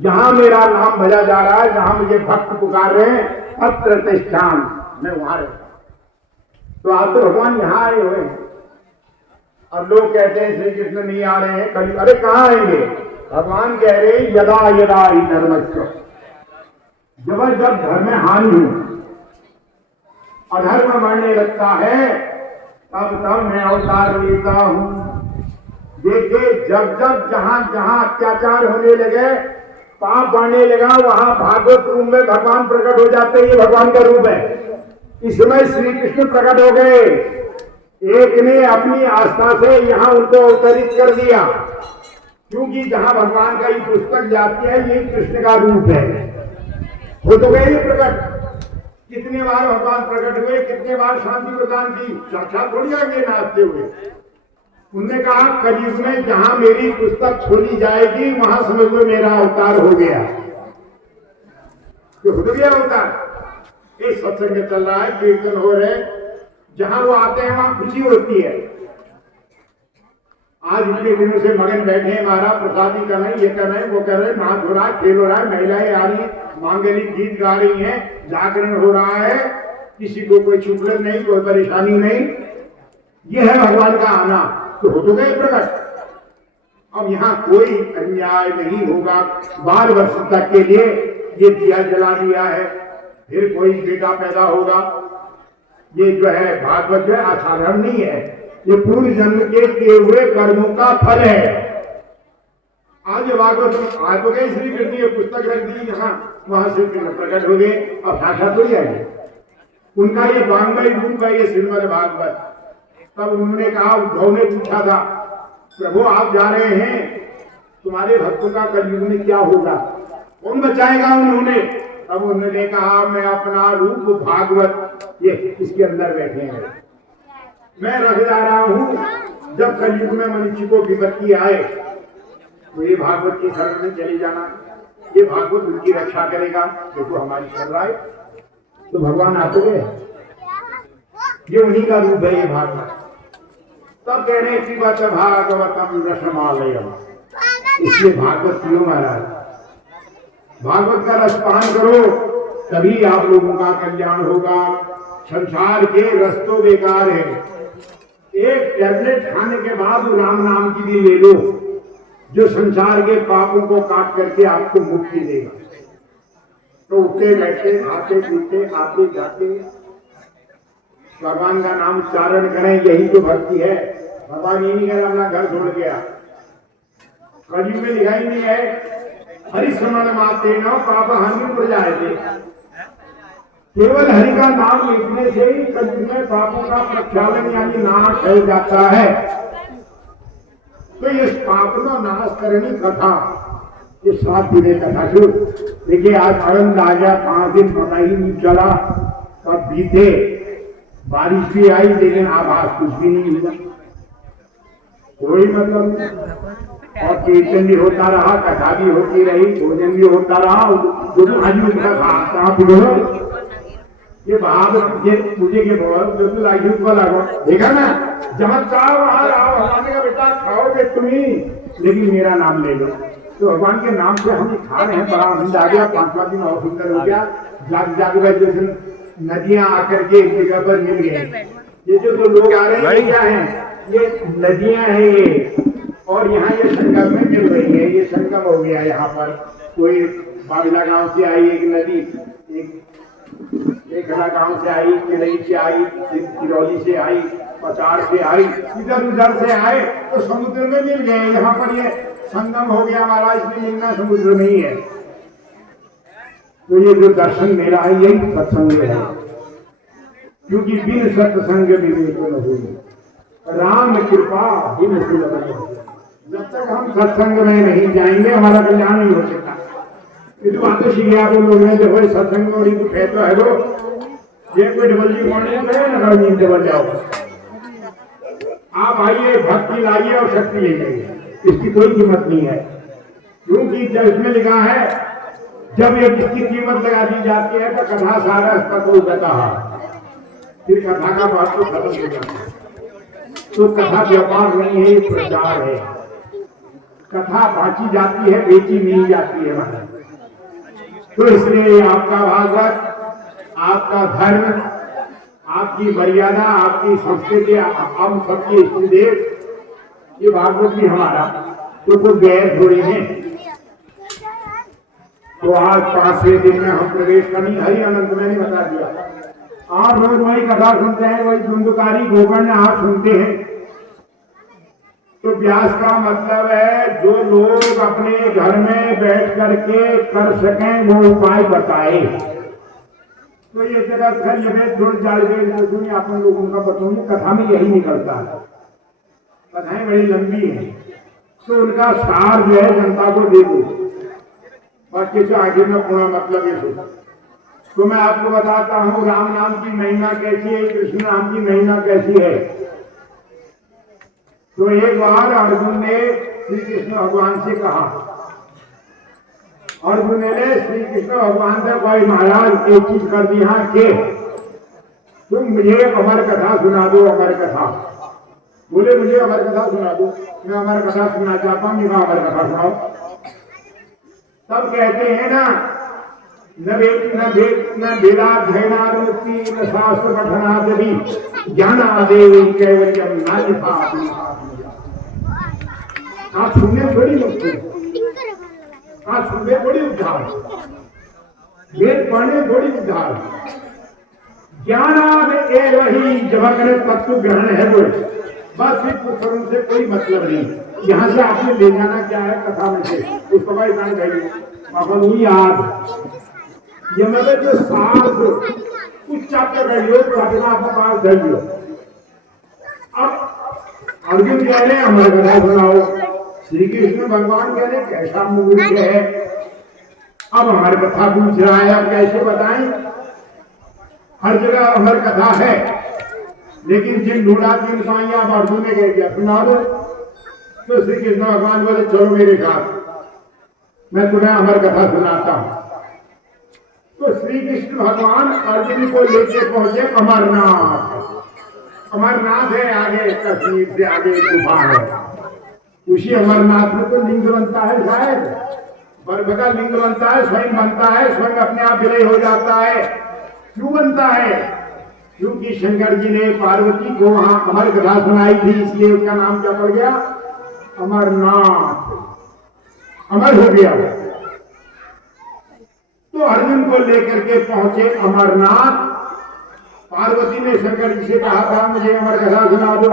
जहां मेरा नाम भजा जा रहा है, जहां मुझे भक्त पुकार रहे हैं, तत्र तिष्ठामि, मैं वहां रहता हूं। तो आप तो भगवान यहां आए हुए हैं, और लोग कहते हैं श्री कृष्ण नहीं आ रहे हैं कल। अरे कहां आएंगे? भगवान कह रहे हैं यदा यदा ही धर्मस्य, जब जब धर्म में हानि हो, अधर्म बढ़ने लगता है, तब तब मैं अवतार लेता हूं। देखिए जब जब जहां जहां अत्याचार होने लगे, पाप बढ़ने लगा, वहां भागवत रूप में भगवान प्रकट हो जाते हैं। ये भगवान का रूप है। इस समय श्री कृष्ण प्रकट हो गए, एक ने अपनी आस्था से यहाँ उनको अवतरित कर दिया, क्योंकि जहां भगवान का ये पुस्तक जाती है, ये कृष्ण का रूप है। हो तो गए ये प्रकट। कितने बार भगवान प्रकट हुए, कितने बार शांति प्रदान की, साक्षात थोड़ी आगे नाचते हुए। उन्होंने कहा कलयुग में जहां मेरी पुस्तक खोली जाएगी, वहां समझ लो मेरा अवतार हो गया। तो हो गया अवतार। ये सत्संग चल रहा है, कीर्तन हो रहे, जहां वो आते हैं वहां खुशी होती है। आज इतने दिनों से मगन बैठे हैं, महाराज प्रसादी कर रहे हैं, ये कर रहे हैं, वो कर रहे हैं, नाच हो रहा है, खेल हो रहा है, महिलाएं आ रही है, मांगलिक गीत गा रही हैं, जागरण हो रहा है, किसी को कोई चुगल नहीं, कोई परेशानी नहीं। ये है भगवान का आना। तो हो तो गए प्रकट। अब यहाँ कोई अन्याय नहीं होगा। 12 वर्ष तक के लिए ये दिया जला दिया है, फिर कोई बेटा पैदा होगा। ये जो है भागवत जो है असाधारण नहीं है, ये पूर्व जन्म के किए हुए कर्मों का फल है। आज भागवत आज तो गए श्री कृष्ण ये पुस्तक रख दी, जहाँ वहां से प्रकट हो गए। अब भाषा थोड़ी आएगी उनका, ये वांग्मय रूप है, ये श्रीमद् भागवत। तब उन्होंने कहा, उद्धव ने पूछा था, प्रभु आप जा रहे हैं, तुम्हारे भक्तों का कलयुग में क्या होगा, कौन बचाएगा? उन्होंने तब उन्होंने कहा, मैं अपना रूप भागवत ये इसके अंदर बैठे हैं, मैं रख जा रहा हूं। जब कलयुग में मनुष्य को विपत्ति आए तो ये भागवत की शरण में चले जाना, ये भागवत उनकी रक्षा करेगा। देखो हमारी चल रहा है, तो भगवान आते गए, ये उन्हीं का रूप है ये भागवत। तब कह रहे हैं भागवतम रसमालयम, इसलिए भागवत पियो महाराज, भागवत का रसपान करो, तभी आप लोगों का कल्याण होगा। संसार के रस तो बेकार है, एक टैबलेट खाने के बाद राम नाम की भी ले लो, जो संसार के पापों को काट करके आपको मुक्ति देगा। तो उठते बैठते खाते पीते आते जाते भगवान का नाम उच्चारण करें, यही तो भक्ति है। भगवान ये नहीं कह रहा अपना घर छोड़ गया, कलयुग में लिखा ही नहीं है, हरिश्रवण माते न पाप हानि हो जाए थे। केवल हरि का नाम लिखने से ही कलयुग में पापों का प्रक्षालन यानी नाश हो जाता है। तो इस पाप को नाश करनी कथा, ये 7 दिन कथा जो देखिए, आज आनंद आ गया, 5 दिन पता ही नहीं चला कब बीते। बारिश भी आई, लेकिन आभास कुछ भी नहीं हुआ, कोई मतलब नहीं। और कीर्तन भी होता रहा, कथा भी होती रही, भोजन भी होता रहा, जो आज उनका खाता ये भाव ये मुझे के बहुत बिल्कुल आयुष वाला देखा ना, जहाँ चाहो वहां आओ, भगवान का बेटा खाओगे तुम्ही, लेकिन मेरा नाम ले लो। तो भगवान के नाम से हम खा रहे हैं, बड़ा आनंद आ गया। 5वां दिन और सुंदर हो गया। जाग जैसे नदियां आकर के एक जगह पर मिल गए। ये जो लोग आ रहे हैं क्या है, ये नदियां हैं ये, और यहाँ ये संगम में मिल रही है। ये संगम हो गया यहाँ पर। कोई बाबला गांव से आई एक नदी, एक गांव से आई, किलई से आई, किरौली से आई, पचार से आई, इधर उधर से आए तो समुद्र में मिल गए। यहाँ पर ये संगम हो गया हमारा, इसमें मिलना समुद्र में ही है। तो ये जो दर्शन मेरा है यही सत्संग है, क्योंकि बिन सत्संग विवेक न हुई, राम कृपा बिन सुलभ। जब तक हम सत्संग में नहीं जाएंगे हमारा कल्याण नहीं हो सकता। ये तो बात सीख गया वो लोग हैं, देखो सत्संग में कुछ है तो है वो, ये कोई डबल जी मॉर्निंग है ना, नींद डबल जाओ। आप आइए, भक्ति लाइए और शक्ति ले जाइए, इसकी कोई कीमत नहीं है। क्योंकि जब इसमें लिखा है जब एक इसकी कीमत लगा दी जाती है तो कथा सारा इसका तो गता, फिर कथा का बात तो खत्म हो जाता है। तो कथा व्यापार नहीं है, ये प्रचार है। कथा बांची जाती है, बेची नहीं जाती है महाराज। तो इसलिए आपका भागवत, आपका धर्म, आपकी मर्यादा, आपकी संस्कृति, हम सबकी इष्ट देव, ये भागवत भी हमारा, तो कोई गैर थोड़ी है। तो आज 5वें दिन में हम प्रवेश करनी, हरि अनंत मैंने बता दिया। आप रोज वही कथा सुनते हैं, वही धुंधकारी गोकर्ण आप सुनते हैं। तो व्यास का मतलब है जो लोग अपने घर में बैठ करके कर सकें वो उपाय बताए। तो ये जगह घर ये जुड़ जाड़ गए अपन लोगों का बताऊंगी, कथा में यही निकलता है। कथाएं बड़ी लंबी हैं, तो उनका सार जो है जनता को दे दो, बाकी से आगे में पूरा मतलब ये सोचा। तो मैं आपको बताता हूँ राम नाम की महिमा कैसी है, कृष्ण नाम की महिमा कैसी है। तो एक बार अर्जुन ने श्री कृष्ण भगवान से कहा, अर्जुन ने श्री कृष्ण भगवान से भाई महाराज एक चीज कर दी हाँ के तुम मुझे अमर कथा सुना दो, अमर कथा। बोले मुझे अमर कथा सुना दो, मैं अमर कथा सुनना चाहता हूँ, मेरा अमर कथा सुनाओ। तब कहते हैं ना न वेदाध्ययनादि न शास्त्र पठनादि ज्ञानादेव कैवल्यम नायथा। आप सुनने थोड़ी मुझको, आप सुनने थोड़ी उद्धार, वेद पढ़ने थोड़ी उद्धार। ज्ञानाद एव ही जवाकर तत्व ग्रहण है वो, बस फिर पुस्तकों से कोई मतलब नहीं। यहाँ से आपने ले जाना क्या है कथा में से, उसको भाई जान गई अपन हुई याद ये मतलब जो सास कुछ चाहते रहियो अपना अपने पास धरियो। अब अर्जुन कह रहे हमारे कथा सुनाओ, श्री कृष्ण भगवान कह रहे कैसा मुहूर्त है, अब हमारे कथा पूछ रहा है, अब कैसे बताएं। हर जगह हमारी कथा है, लेकिन जिन ढूंढा जिन पाई आप अर्जुन ने कह दिया सुना दो। तो श्री कृष्ण भगवान बोले चलो मेरे साथ, मैं तुम्हें अमर कथा सुनाता हूं। तो श्री कृष्ण भगवान अर्जुन को लेके पहुंचे अमरनाथ। अमरनाथ है आगे, कश्मीर से आगे गुफा है, उसी अमरनाथ में तो लिंग बनता है, शायद बर्फ का लिंग बनता है, स्वयं बनता है, स्वयं अपने आप विलय हो जाता है। क्यों बनता है? क्योंकि शंकर जी ने पार्वती को वहां अमर कथा सुनाई थी, इसलिए उसका नाम क्या पड़ गया? अमरनाथ, अमर हो गया। तो अर्जुन को लेकर के पहुंचे अमरनाथ। पार्वती ने शंकर जी से कहा था मुझे अमर कथा सुना दो।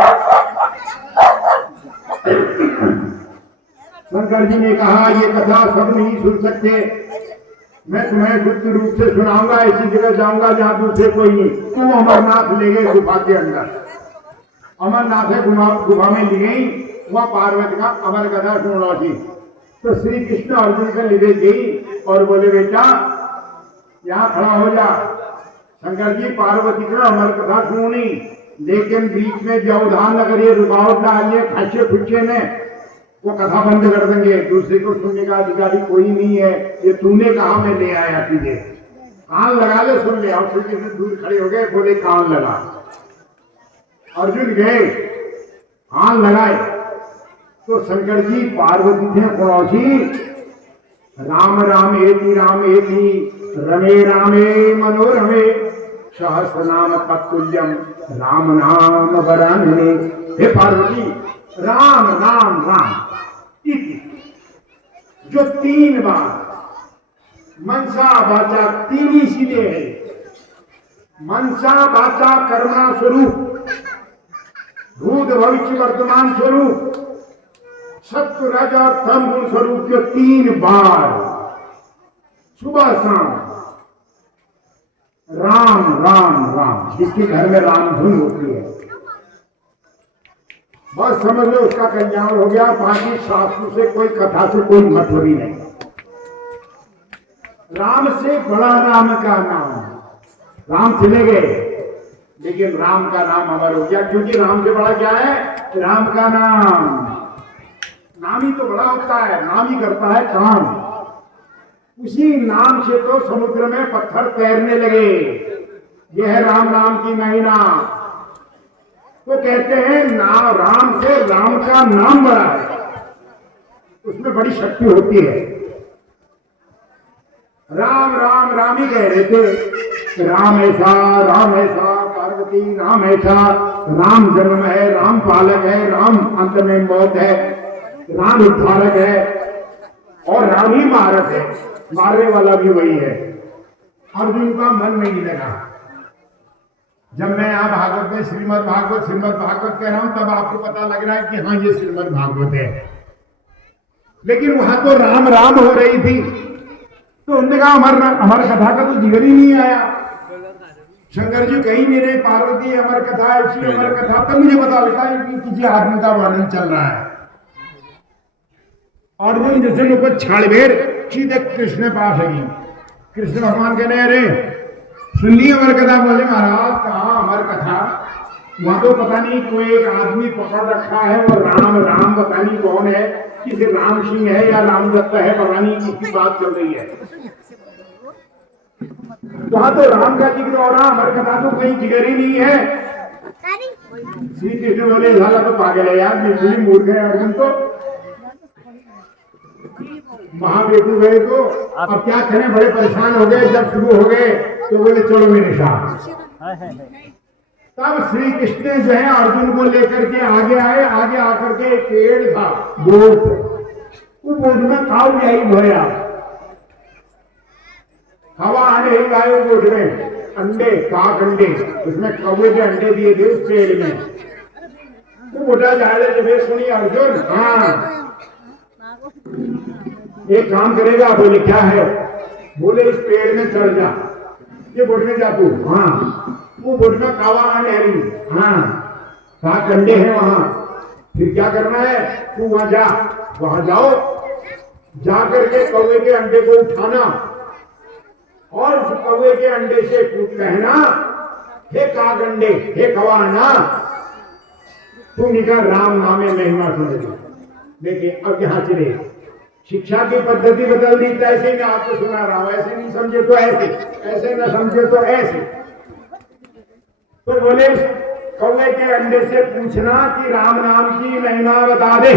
शंकर जी ने कहा ये कथा सब नहीं सुन सकते, मैं तुम्हें गुप्त रूप से सुनाऊंगा, ऐसी जगह जाऊंगा जहां दूसरे कोई नहीं। तुम अमरनाथ ले गए गुफा के अंदर, अमरनाथ है गुफा में ले गई, वहां पार्वती का अमर कथा सुना थी। तो श्री कृष्ण अर्जुन का ले गई और बोले बेटा यहाँ खड़ा हो जा। शंकर जी पार्वती का अमर कथा सुनी, लेकिन बीच में व्यवधान अगर ये रुकावट डालिए खच्चे खुच्चे में, वो कथा बंद कर देंगे, दूसरे को सुनने का अधिकारी कोई नहीं है। ये तूने कहा मैं ले आया तुझे, कान लगा ले सुन ले। और श्री कृष्ण दूर खड़े हो गए, बोले कान लगा। अर्जुन गए कान लगाए, तो शंकर जी पार्वती थे पड़ोसी। राम राम एति रमे रामे मनोरमे सहस्र नाम तत्तुल्यम राम नाम वरानने। हे पार्वती, राम राम राम इति जो 3 बार मनसा वाचा, 3 ही सीधे है, मनसा वाचा कर्मणा स्वरूप, भूत भविष्य वर्तमान स्वरूप, सत्व रज और तम गुण स्वरूप जो 3 बार सुबह शाम राम राम राम, जिसके घर में राम धुन होती है बस समझ लो उसका कल्याण हो गया। बाकी शास्त्र से कोई कथा से कोई मतलब ही नहीं। राम से बड़ा राम का नाम, राम चले गए लेकिन राम का नाम अमर हो गया, क्योंकि राम से बड़ा क्या है? राम का नाम। नाम ही तो बड़ा होता है, नाम ही करता है काम। उसी नाम से तो समुद्र में पत्थर तैरने लगे। यह है राम नाम की महिमा। तो कहते हैं ना, राम से राम का नाम बड़ा है, उसमें बड़ी शक्ति होती है। राम राम राम ही कह रहे थे, राम ऐसा पार्वती, राम ऐसा, राम जन्म है, राम पालक है, राम अंत में मौत है, राम उद्धारक है और राम ही मारक है, मारने वाला भी वही है। अर्जुन का मन नहीं लगा। जब मैं यहाँ भागवत में श्रीमद् भागवत कह रहा हूं तब आपको पता लग रहा है कि हाँ ये श्रीमद् भागवत है, लेकिन वहां तो राम राम हो रही थी। तो उन्होंने कहा अमर कथा का तो जिक्र ही नहीं आया। शंकर जी कहीं नहीं रहे, पार्वती अमर कथा, ऐसी अमर कथा। तब मुझे पता लगा कि किसी आदमी का वर्णन चल रहा है। और वो जैसे लोग छाड़बेर सीधे कृष्ण पास गई। कृष्ण भगवान कहने अरे सुनिए अमर कथा। बोले महाराज कहा अमर कथा? वहां तो पता नहीं कोई एक आदमी पकड़ रखा है और राम राम पता नहीं कौन है, किसी राम सिंह है या राम दत्त है, पता नहीं किसकी बात चल रही है। वहां तो राम का जिक्र हो रहा, अमर कथा तो कहीं जिक्र ही नहीं है। श्री कृष्ण बोले साला तो पागल है यार, बिल्कुल मूर्ख है अर्जुन। तो महावेटू गए तो अब क्या करें, बड़े परेशान हो गए। जब शुरू हो गए तो बोले चलो मेरे साथ। तब श्री कृष्ण जो है अर्जुन को लेकर के आगे आए। आगे आकर के एक पेड़ था बोट, वो बोट में काऊ यही भया, हवा आने ही आए बोट में अंडे, काक अंडे, उसमें कौवे के अंडे दिए थे उस पेड़ में। तो बोटा जा रहे सुनिए अर्जुन, हाँ एक काम करेगा। बोले क्या है? बोले इस पेड़ में चढ़ जा, ये बोट में जा तू। हाँ वो बोट में कावा नहरी, हाँ कहा कंडे हैं वहां। फिर क्या करना है? तू वहां जा, वहां जाओ, जाकर के कौवे के अंडे को उठाना और उस कौवे के अंडे से कहना हे काग अंडे, हे कवा ना, तू निकल राम नामे महिमा सुनेगा। देखिए अब यहां चले, शिक्षा की पद्धति बदल दी। ऐसे मैं आपको सुना रहा हूं, ऐसे नहीं समझे तो ऐसे, ऐसे न समझे तो ऐसे। तो बोले कौवे के अंडे से पूछना कि राम नाम की महिमा बता दे,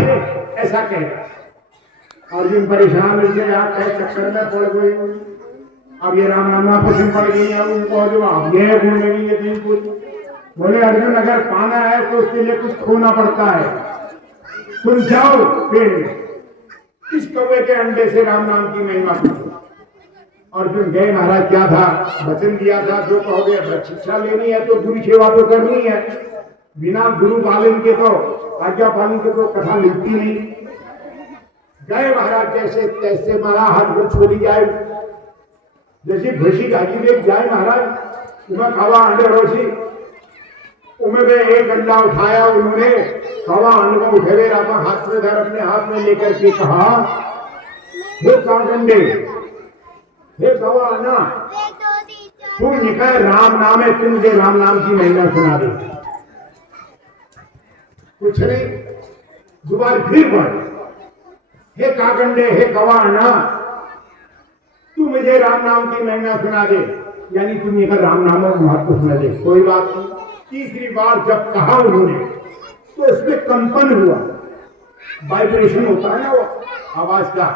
ऐसा कह। अर्जुन परेशान हो गया, क्या चक्कर में पड़ गई। अब ये राम नाम वापस पड़ गई है उनको, जो अब ये भूल गई है कहीं कुछ। बोले अर्जुन अगर पाना है तो उसके लिए कुछ खोना पड़ता है, तुम जाओ पेड़ में, इस कौवे के अंडे से राम नाम की महिमा पूछो। अर्जुन गए। महाराज क्या था? वचन दिया था जो कहोगे, शिक्षा लेनी है तो गुरु सेवा तो करनी है। बिना गुरु पालन के तो, आज्ञा पालन के तो कथा मिलती नहीं। गए महाराज, जैसे तैसे मारा, हाथ को छोड़ी जाए, जैसी भूसी घाटी में जाए महाराज, उन्हें खावा अंडे रोसी, उन्हें एक अंडा उठाया उन्होंने, खावा अंडे को उठे रहा, हाथ में धर, अपने हाथ में लेकर के कहा हे कांडे, हे कवा ना, तुम निकल राम नाम है, तुम मुझे राम नाम की महिमा सुना दे। कुछ नहीं, दोबारा फिर बढ़, हे काकंडे, हे कवाना, तू मुझे राम नाम की महिमा सुना दे। यानी तुम ये राम नाम और महत्व सुना दे। कोई बात नहीं। तीसरी बार जब कहा उन्होंने तो उसमें कंपन हुआ, वाइब्रेशन होता है ना वो आवाज का,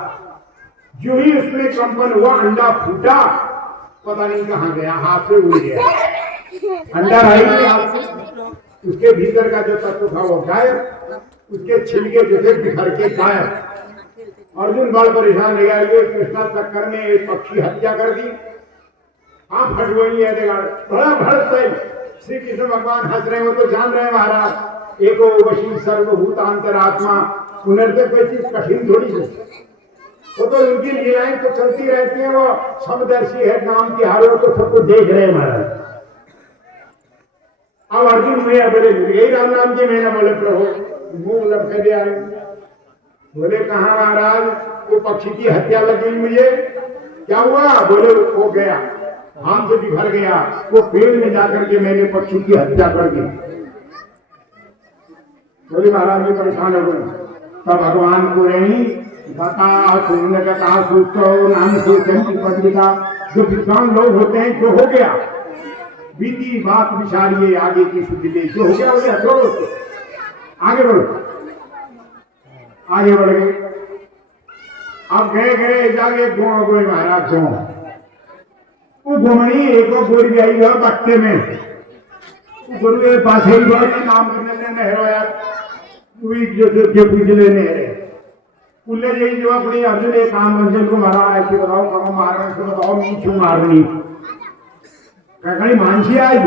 जो ही उसमें कंपन हुआ अंडा फूटा, पता नहीं कहां गया, हाथ से उड़ गया। अंडा रही नहीं हाथ से, उसके भीतर का जो तत्व था वो गायब, उसके छिलके जो थे बिखर के गायब। अर्जुन बड़ा परेशान हो गया, ये कृष्णा चक्कर में एक पक्षी हत्या कर दी, आप हट वही है, देखा बड़ा भड़क। श्री कृष्ण भगवान हंस रहे हो तो जान रहे महाराज, एको वशी सर्वभूतांतरात्मा पुनर्जन्म कोई चीज कठिन थोड़ी है, वो तो उनकी लीलाएं तो चलती रहती हैं। वो समदर्शी है, नाम की हारो तो सबको देख रहे हैं महाराज। अब अर्जुन में बोले यही राम नाम की मैंने बोले प्रभु मुंह लटके दिया। बोले कहा महाराज, वो पक्षी की हत्या लग गई मुझे, क्या हुआ? बोले हो गया, हाथ से बिखर गया, वो पेड़ में जाकर के मैंने पक्षी की हत्या कर दी। बोले महाराज जी परेशान हो गए। तब भगवान को नहीं बता सुनने का कहा सोचो नाम पत्रिका। जो विद्वान लोग होते हैं, जो हो गया बीती बात विचारिए, आगे की सुध ले, जो हो गया वो छोड़ो, आगे बढ़ो। आगे बढ़ गए। अब गए जाके गाँव गए महाराज गाँव। वो घुमनी एक गोरी भी आई हुआ बट्टे में, गुरु के पास ही नाम करने नहरो यार जो पिछले नहरे उल्ले यही जो अपनी अर्जुन एक काम मंजिल को मारा, ऐसे बताओ कहो मारने से बताओ नीचू मारनी कहीं मानसी आई।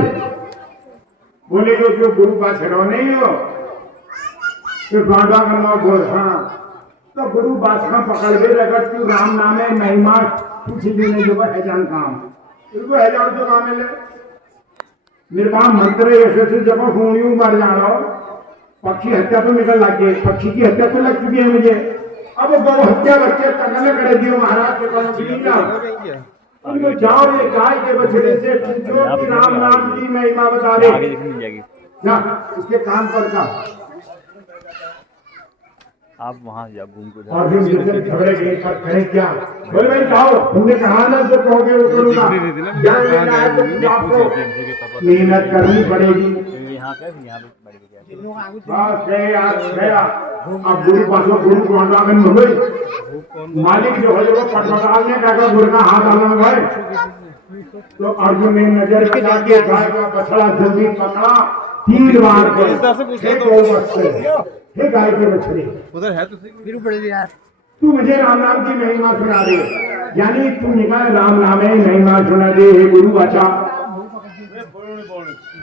बोले जो गुरु पास हेरो नहीं हो तो गांडा करना बोल। हाँ तो गुरु बादशाह पकड़ के अगर तू राम नामे महिमा कुछ ने जो है जान काम इनको है जान तो काम मिले निर्वाम मंत्र ऐसे जब खूनियों मर जाना पक्षी हत्या तो निकल लग गई, पक्षी की हत्या तो लग चुकी है मुझे। अब गौ हत्या बच्चे करने कर दियो महाराज के पास उनको जाओ ये गाय के बछड़े से जो राम नाम की महिमा बता रहे क्या उसके कान पर का आप वहाँ जा घूम को और फिर झगड़े गए पर कहे क्या बोले भाई जाओ, तुमने कहा ना जो कहोगे वो करूंगा। ज्ञान लेना है तो आपको मेहनत करनी पड़ेगी। यहाँ पे बस गया। अब गुरु पास गुरु को अंडागन हो गई। मालिक जो है वो पटपटालने का गुरु का हाथ अलग है। तो अर्जुन ने नजर बचा के गाय का बछड़ा जल्दी पकड़ा, 3 बार हे गाय के बछड़े उधर है तो फिर पड़ गया। तू मुझे राम नाम की महिमा सुना दे, यानी तू निकाल राम नाम है महिमा सुना दे। हे गुरु बचा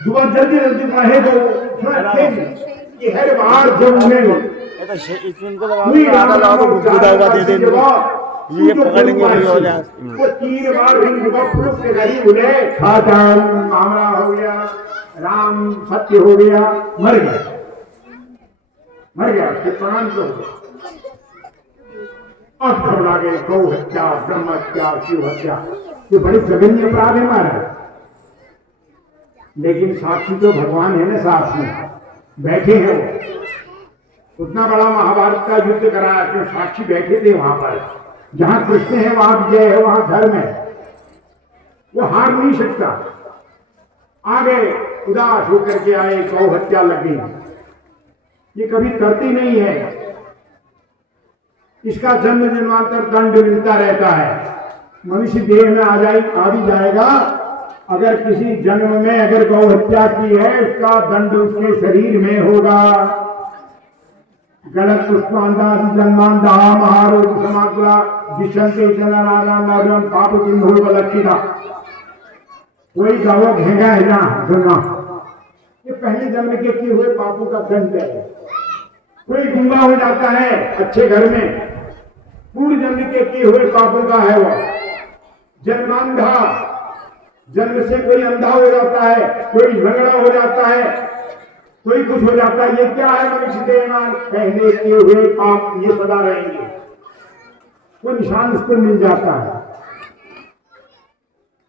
जुआ जल्दी जल्दी कहे तो कि हर बार जब उन्हें ये पकड़ेंगे नहीं हो जाए वो 3 बार मामला हो गया, राम सत्य हो गया, मर गया उसके प्राण तो और घबरा गए। गौ हत्या, ब्रह्म हत्या, शिव हत्या, ये बड़ी जघन्य अपराध है महाराज। लेकिन साक्षी तो भगवान है ना, साथ में बैठे हैं। वो उतना बड़ा महाभारत का युद्ध कराया तो साक्षी बैठे थे वहां पर। जहां कृष्ण है वहां विजय है, वहां धर्म है, वो हार नहीं सकता। आ गए, उदास होकर के आए, गौ हत्या लग गई। ये कभी करती नहीं है, इसका जन्म जन्मांतर दंड मिलता रहता है। मनुष्य देह में आ भी जाएगा। अगर किसी जन्म में अगर गौ हत्या की है, उसका दंड उसके शरीर में होगा। गलत पुष्पांधा जन्मांधा महारोग समाग्रा दिशंते जनराना पाप किन्हों लक्षिता। कोई गावो घेगा है ना सुनना, ये पहले जन्म के किए हुए पापों का दंड है। कोई गुंगा हो जाता है अच्छे घर में, पूर्ण जन्म के किए हुए पापों का है वो। जन्मांधा, जन्म से कोई अंधा हो जाता है, कोई लंगड़ा हो जाता है, कोई कुछ हो जाता है। ये क्या है? मनुष्य देहमान पहले किए हुए पाप ये सदा रहेंगे, वो निशान उसको मिल जाता है।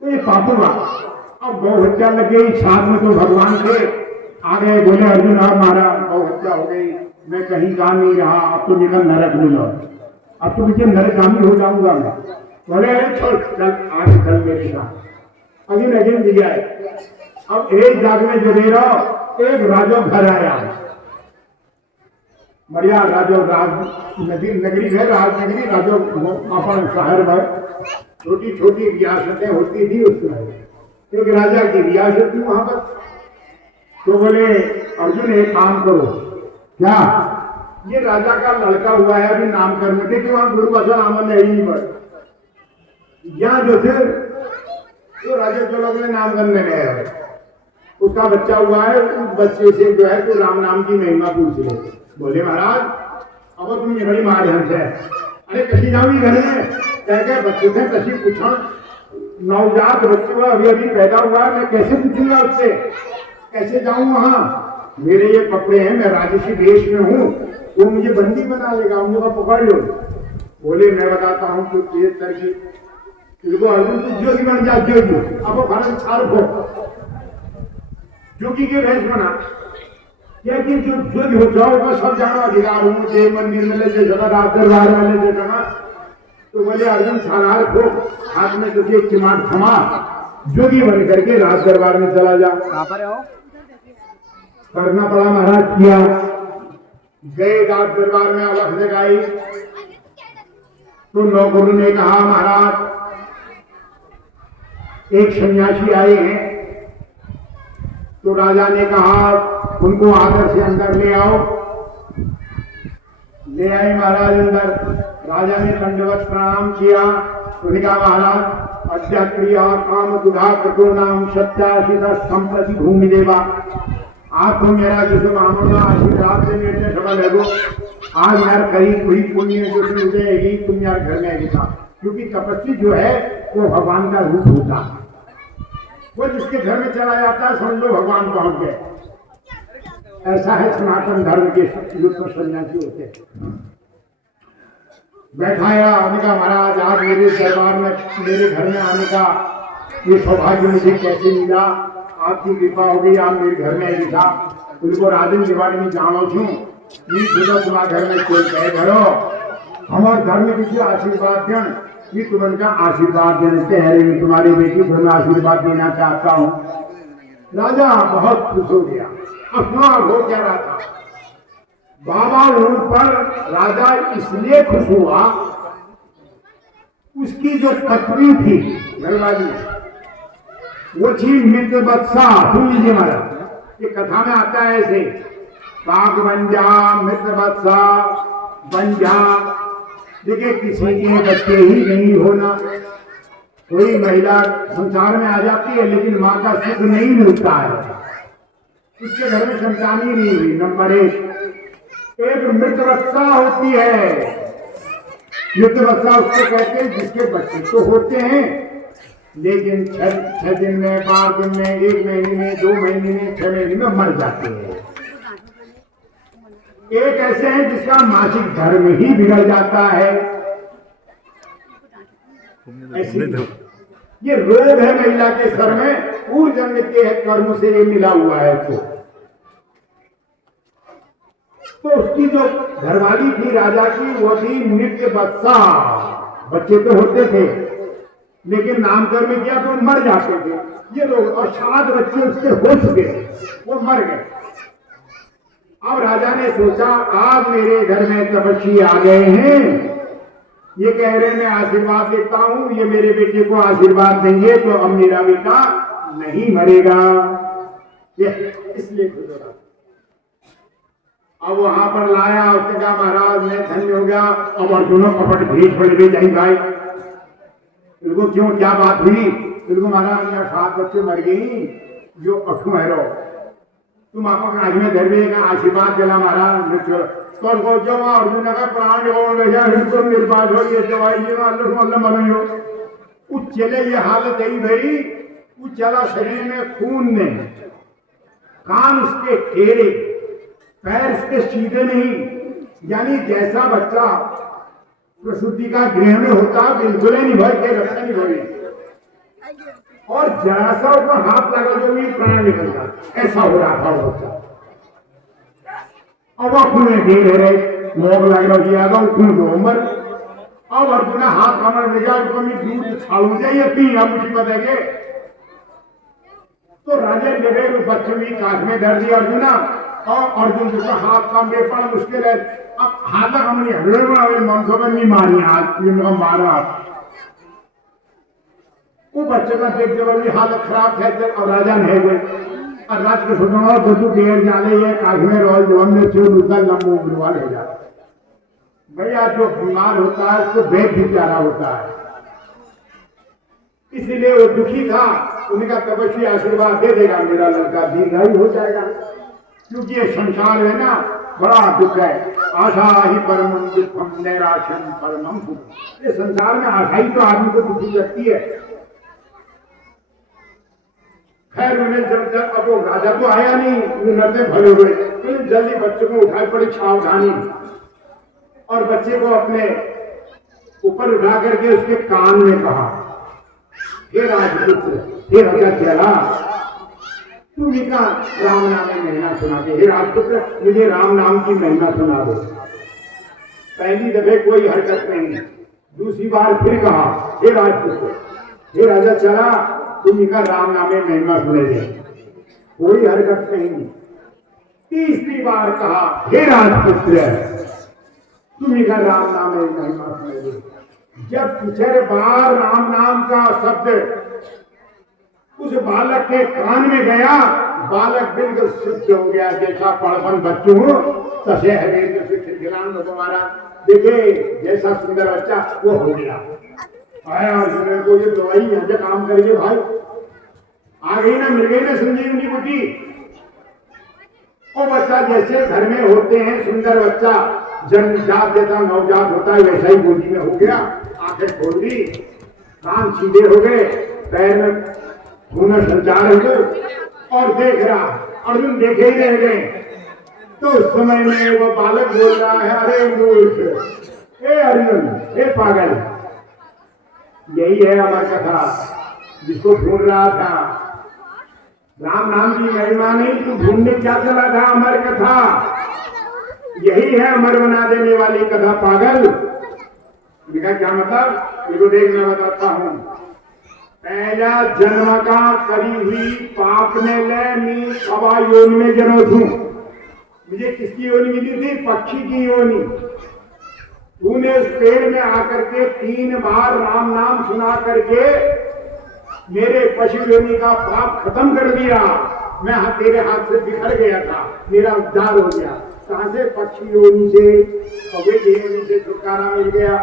तो ये पापों का अब गौ हत्या लग गई। साथ में तो भगवान थे, आ गए, बोले अर्जुन अब मारा गौ हत्या हो गई, मैं कहीं जा नहीं रहा, अब तो निकल नरक मिलो, अब तो मुझे नरकामी हो जाऊंगा मैं। बोले छोड़ चल आगे चल मेरे साथ। अगिन दिया है। अब एक जाग में जगे रहो। एक राजो घर आया, बढ़िया राजो नगरी है, राजनगरी राजो अपन शहर में छोटी छोटी रियासतें होती थी उसमें। एक राजा की रियासत थी वहां पर। तो बोले अर्जुन एक काम करो, क्या ये राजा का लड़का हुआ है, अभी नाम करने थे कि वहां गुरु भाषा नाम है ही नहीं पर यहाँ जो थे वो राजा के लोग ने नाम करने गए, उसका बच्चा हुआ है, उस बच्चे से जो है तो राम नाम की महिमा पूछ ले। बोले महाराज अब तुम ये बड़ी मार हमसे अरे कशी जाऊंगी घर में कह के बच्चे से कशी पूछा नवजात बच्चा अभी अभी पैदा हुआ है मैं कैसे पूछूंगा उससे कैसे जाऊं वहां मेरे ये कपड़े हैं मैं राजसी देश में हूँ वो मुझे बंदी बना लेगा मुझे को पकड़ लो बोले मैं बताता हूँ तू तेज करके इनको अर्जुन तू जोगी बन जा जोगी अब वो भारत छाल हो जोगी के भेष बना क्या कि जो जोगी हो जाओ वो सब जानो अधिकार हूँ देव मंदिर में ले जगह रात दरबार में ले जगह तो बोले अर्जुन छालाल को हाथ में तुझे चिमाट थमा जोगी बन करके राज दरबार में चला जा कहाँ पर हो करना पड़ा महाराज किया गए राज दरबार में अलख जगाई तो नौगुरु ने कहा महाराज एक सन्यासी आए हैं तो राजा ने कहा उनको आदर से अंदर ले आओ ले आए महाराज अंदर राजा ने दंडवत प्रणाम किया उन्होंने कहा महाराज अध्याक्रिया काम दुधा कटो नाम सत्याशिता संप्रति भूमि देवा आप तो मेरा जिसे मानोगा आशीर्वाद से मेरे सफल है वो आज यार करीब हुई पुण्य जो मिलेगी तुम यार घर में आएगी क्योंकि तपस्वी जो है वो भगवान का रूप होता है वो जिसके घर में चला जाता है समझ लो भगवान पहुंच गए ऐसा है सनातन धर्म के जो तो सन्यासी होते हैं बैठाया उन्होंने कहा महाराज आज मेरे दरबार में मेरे घर में आने का ये सौभाग्य मुझे कैसे मिला आपकी कृपा हो गई आप मेरे घर में आई था उनको राजन के बारे में जानो छू तुम्हारे घर में कोई कहे घरो हमारे घर में किसी आशीर्वाद दें ये तुमका आशीर्वाद देते हैं तुम्हारी बेटी को मैं आशीर्वाद देना चाहता हूँ राजा बहुत खुश हो गया अपना हो क्या रहा था बाबा उन पर राजा इसलिए खुश हुआ उसकी जो पत्नी थी घरवाली वो थी मृत बत्सा सुन लीजिए महाराज ये कथा में आता है ऐसे बाघ बन जा मृत बत्सा बन जा देखिए किसी के बच्चे ही नहीं होना कोई महिला संसार में आ जाती है लेकिन माँ का सुख नहीं मिलता है उसके घर में संतान ही नहीं हुई नंबर एक मृतवत्सा होती है मृतवत्सा उसको कहते हैं जिसके बच्चे तो होते हैं लेकिन 6 दिन में 5 दिन में 1 महीने में 2 महीने में 6 महीने में मर जाते हैं एक ऐसे हैं जिसका मासिक धर्म ही बिगड़ जाता है ऐसी ये रोग है महिला के सर में पूर्व जन्म के कर्म से ये मिला हुआ है तो उसकी जो घरवाली थी राजा की वो थी नित्य बत्सा बच्चे तो होते थे लेकिन नामकरण किया तो मर जाते थे ये लोग और 7 बच्चे उसके हो चुके वो मर गए अब राजा ने सोचा आज मेरे घर में तपस्वी आ गए हैं ये कह रहे मैं आशीर्वाद देता हूं ये मेरे बेटे को आशीर्वाद देंगे तो अब मेरा बेटा नहीं मरेगा ये इसलिए खुद हो रहा अब वहां पर लाया उसने कहा महाराज मैं धन्य हो गया अब अर्जुनों कपट भेज पड़ गई जाए भाई इनको क्यों क्या बात हुई इनको महाराज मेरा 7 बच्चे मर गई जो अठू है रो तुम आपको आज में धर्मे का आशीर्वाद दिला महाराज तो जब अर्जुन का प्राण हो निर्बाध हो ये दवाई अल्लाह मनो उस चले ये हालत यही भाई उस चला शरीर में खून ने कान उसके टेढ़े पैर इसके सीधे नहीं यानी जैसा बच्चा प्रसूति का गृह में होता बिल्कुल नहीं भर के रखा नहीं भरी और जरा सा ऊपर हाथ लगा जो भी प्राण निकलता ऐसा हो रहा था वो बच्चा अब खून में ढेर है मोग लग रहा किया था खून को उम्र अब अर्जुन हाथ कमर में गया दूध छाड़ू जाइए पी आप मुझे बताएंगे तो राजा जगह बच्चे भी काट में धर दिया अर्जुना और अर्जुन का हाथ काम में बड़ा मुश्किल है अब हाथ हमने हृदय मनसोबन नहीं मारी हाथ मारा वो बच्चे का देख जब अभी हालत खराब है और राजा नहीं गए और राज के सुनो तो देर जाने ये काश में रोल जब में चूर उसका लंबू उम्रवाल हो जाता भैया जो बीमार होता है उसको बेद भी प्यारा होता है इसीलिए वो दुखी था उनका तपस्वी आशीर्वाद दे देगा मेरा लड़का दीर्घायु हो जाएगा क्योंकि ये संसार है ना बड़ा दुख है। आशा ही परमम दुखम नैराश्यम परमम सुखम। ये संसार में आशा ही तो आदमी को दुखी करती है। खैर मैंने जब अब वो राजा तो आया नहीं, नर्दे भरे हुए, तो जल्दी बच्चों को उठाई पड़ी सावधानी, और बच्चे को अपने ऊपर उठा करके उसके कान में कहा, हे राजपुत्र, हे राजा चला, तुम इनका राम नाम में महिमा सुना दे। हे राजपुत्र, मुझे राम नाम की महिमा सुना दो। पहली दफे कोई हरकत नहीं, दूसरी बार फिर कहा, हे राजपुत्र, हे राजा चला, तुम इनका राम नाम में महिमा सुने दे। कोई हरकत नहीं। तीसरी बार कहा, हे राजपुत्र, तुम इनका राम नाम में महिमा सुने दे। जब पिछले बार राम नाम का शब्द उस बालक के कान में गया, बालक बिल्कुल शुद्ध हो गया, जैसा पड़पन बच्चों तसे हरेंद्र से खिलखिलान तुम्हारा देखे, जैसा सुंदर बच्चा वो हो गया। आया और को ये दवाई यहाँ से काम करिए भाई, आ गई ना, मिल गई ना संजीवनी बूटी। वो बच्चा जैसे घर में होते हैं, सुंदर बच्चा जन्मजात जैसा नवजात होता है, वैसा ही गोदी में हो गया। आंखें खोल दी, कान सीधे हो गए, पैर में खून संचार हो गए, और देख रहा, अर्जुन देखे ही रह गए। तो उस समय में वो बालक बोल रहा है, अरे मूर्ख, हे अर्जुन, हे पागल, यही है अमर कथा जिसको ढूंढ रहा था। राम नाम की महिमा नहीं, तू ढूंढने क्या चला था? अमर कथा यही है, अमर बना देने वाली कथा पागल। लिखा क्या मतलब, इसको देखना बताता हूँ। पहला जन्म का करी हुई पाप ने ले मी हवा योनि में जन्म थू। मुझे किसकी योनि मिली थी? पक्षी की योनि। तूने उस पेड़ में आकर के 3 बार राम नाम सुना करके मेरे पशु योनि का पाप खत्म कर दिया। मैं तेरे हाथ से बिखर गया था, मेरा उद्धार हो गया। कहां से? पक्षी योनि से, कौवे की योनि से छुटकारा मिल गया।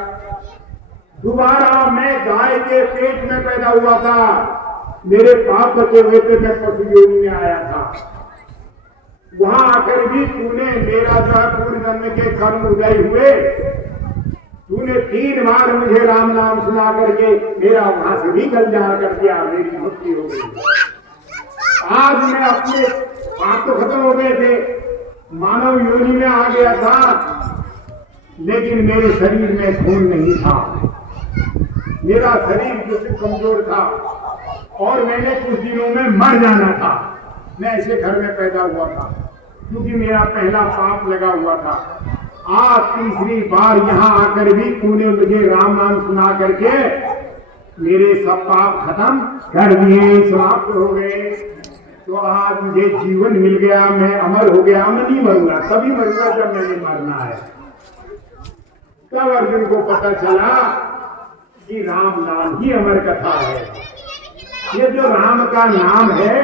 दोबारा मैं गाय के पेट में पैदा हुआ था, मेरे पाप बचे हुए थे, मैं पशु योनि में आया था। वहां आकर भी तूने मेरा जो पूर्व जन्म के कर्म उदय हुए, तूने 3 बार मुझे राम नाम सुना करके मेरा वहां से भी कल्याण कर दिया, मेरी मुक्ति हो गई। आज मैं अपने पाप तो खत्म हो गए थे, मानव योनि में आ गया था, लेकिन मेरे शरीर में खून नहीं था, मेरा शरीर जो कमजोर था, और मैंने कुछ दिनों में मर जाना था। मैं ऐसे घर में पैदा हुआ था, क्योंकि मेरा पहला पाप लगा हुआ था। आज तीसरी बार यहाँ आकर भी तूने मुझे राम नाम सुना करके मेरे सब पाप खत्म कर दिए, समाप्त हो गए। तो आज मुझे जीवन मिल गया, मैं अमर हो गया। मैं नहीं मरूंगा, तभी मरूंगा जब मैंने मरना है। तब अर्जुन को पता चला कि राम नाम ही अमर कथा है। ये जो राम का नाम है,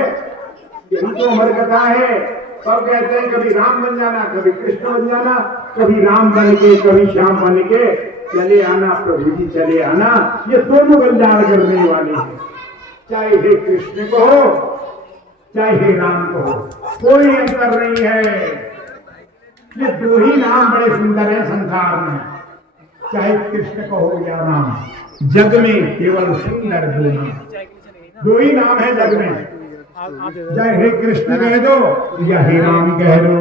यही तो अमर कथा है। सब कहते हैं कभी राम बन जाना, कभी कृष्ण बन जाना, कभी राम बन के, कभी श्याम बन के चले आना, प्रभु जी चले आना। ये दोनों कल्याण करने वाले हैं, चाहे हे कृष्ण को हो, चाहे हे राम को हो, कोई अंतर नहीं है। ये 2 ही नाम बड़े सुंदर है संसार में, चाहे कृष्ण को हो या राम। जग में केवल सुंदर 2 नाम, 2 ही नाम है जग में। चाहे हे कृष्ण कह दो या हे राम कह दो,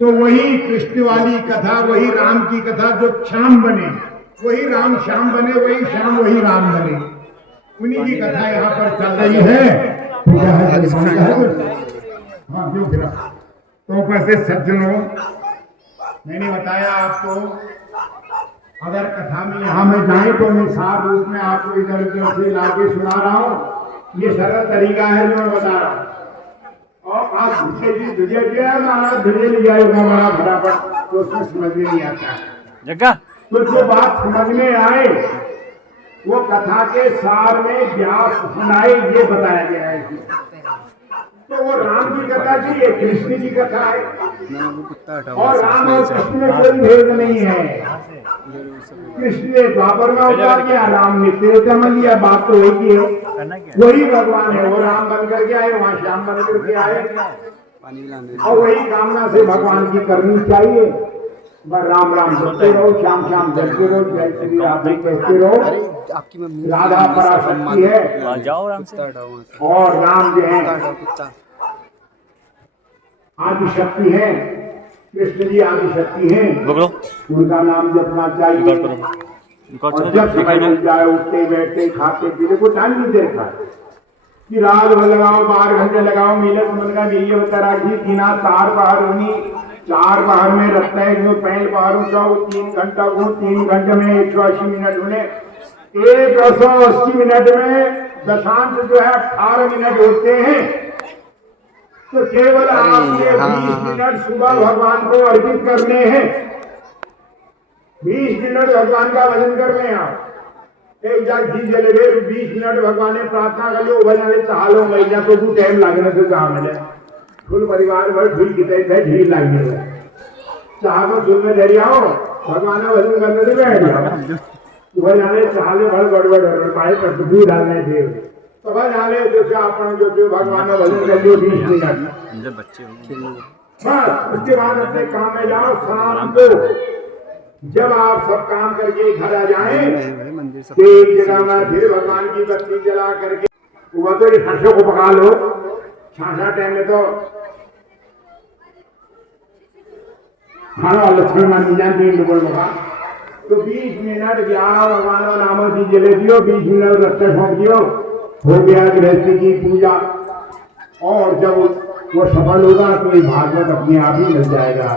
तो वही कृष्ण वाली कथा, वही राम की कथा जो श्याम बने, वही राम श्याम बने, वही श्याम वही राम बने, उन्हीं की कथा यहाँ पर चल रही है। हाँ जो फिर तो पैसे सज्जनों, मैंने बताया आपको, अगर कथा में यहाँ में जाए तो मैं सार रूप में आपको इधर उधर से लाके सुना रहा हूँ। ये सरल तरीका है जो मैं बता रहा हूँ। और आप धुजे ले जाएगा बड़ा फटाफट, तो उसमें समझ में नहीं आता जगह। तो जो बात समझ में आए वो कथा के सार में व्यास सुनाए, ये बताया गया है। तो वो राम की कथा की, ये कृष्ण की कथा है, और राम और कृष्ण में कोई भेद नहीं है। कृष्ण ने द्वापर में अवतार किया, राम ने त्रेता में लिया, बात तो वही की है, वही भगवान है। वो राम बन करके आए, वहाँ श्याम बन करके आए। और वही कामना से भगवान की करनी चाहिए। बस राम राम जपते रहो, श्याम श्याम जपते रहो, जय श्री राधे कहते रहो। आपकी मम्मी राधा पराशक्ति है वहाँ जाओ आराम से। और राम जो है आदि शक्ति है, कृष्ण जी आदि शक्ति है। पकड़ो, उनका नाम जपना रिकॉर्ड चाहिए। करो, रिकॉर्ड और चलो, जब समय दिखाई ना। मिल जाए, उठते बैठते खाते पीते को टाइम नहीं देखा कि रात भर लगाओ, 12 घंटे लगाओ, मिलत मन का गई तरह की दिना 4 बार होनी, 4 बार में रखता है जो पहले बार जाओ 3 घंटा वो 3 घंटे में 180 मिनट होने, 180 मिनट में दशांश जो है 18 मिनट होते हैं। तो केवल आपने 20 मिनट सुबह भगवान को अर्पित करने हैं। 20 मिनट भगवान का भजन करने हैं आप। एक जाग घी जले 20 मिनट भगवान ने प्रार्थना कर लो, भजन चालो महीना तो तू टाइम लगने से कहा मिले फुल परिवार भर ढील कितने थे ढील लगने लगे चाह को सुन में दे आओ भगवान ने भजन करने से बैठ जाओ भजाने चाले भर गड़बड़ पाए पर दूध डालने थे तो भजाने जैसे अपन जो भगवान ने भजन कर लियो 20 मिनट जब बच्चे होंगे बस उसके बाद अपने काम में जाओ। शाम को जब आप सब काम करके घर आ जाएं तो एक जगह में फिर भगवान की बत्ती जला करके वो तो ये फर्शों को पका लो। छाछा टाइम में तो खाना लक्ष्मण मान जान 3 लोगों का तो 20 मिनट ब्याह भगवान और नामों की जले दियो, 20 मिनट रस्ते फोंक दियो, हो गया गृहस्थी की पूजा। और जब वो सफल होगा तो ये भागवत अपने आप ही मिल जाएगा।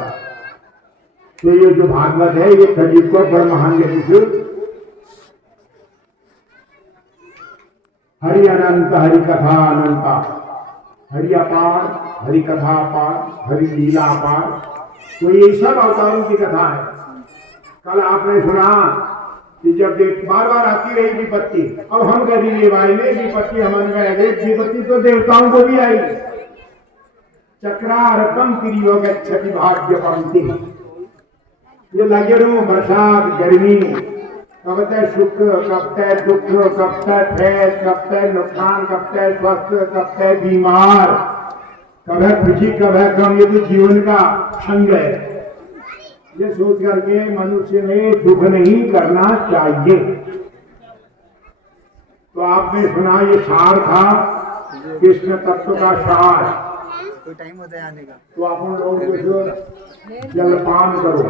तो ये जो भागवत है ये कलयुग को परमहंस हरि अनंत, हरि कथा अनंता, हरि अपार, हरि कथा अपार, हरि लीला अपार। तो ये सब अवतारों की कथा है। कल आपने सुना कि जब बार बार आती रही विपत्ति, अब हम कह दिए भाई ने विपत्ति हमारे विपत्ति तो देवताओं को भी आई। चक्रारकम क्रियो गच्छति भाग्य पंक्ति, ये लगे रहो बरसात गर्मी, कब तक सुख, कब तक दुख, कब तक फैस, कब तक नुकसान, कब तक स्वस्थ, कब तक बीमार, कब है खुशी, कब है गम। ये तो जीवन का संग है। ये सोच करके मनुष्य में दुख नहीं करना चाहिए। तो आपने सुना ये सार था कृष्ण तत्व का सार। कोई टाइम होता है आने का तो आप लोग जो जलपान करो।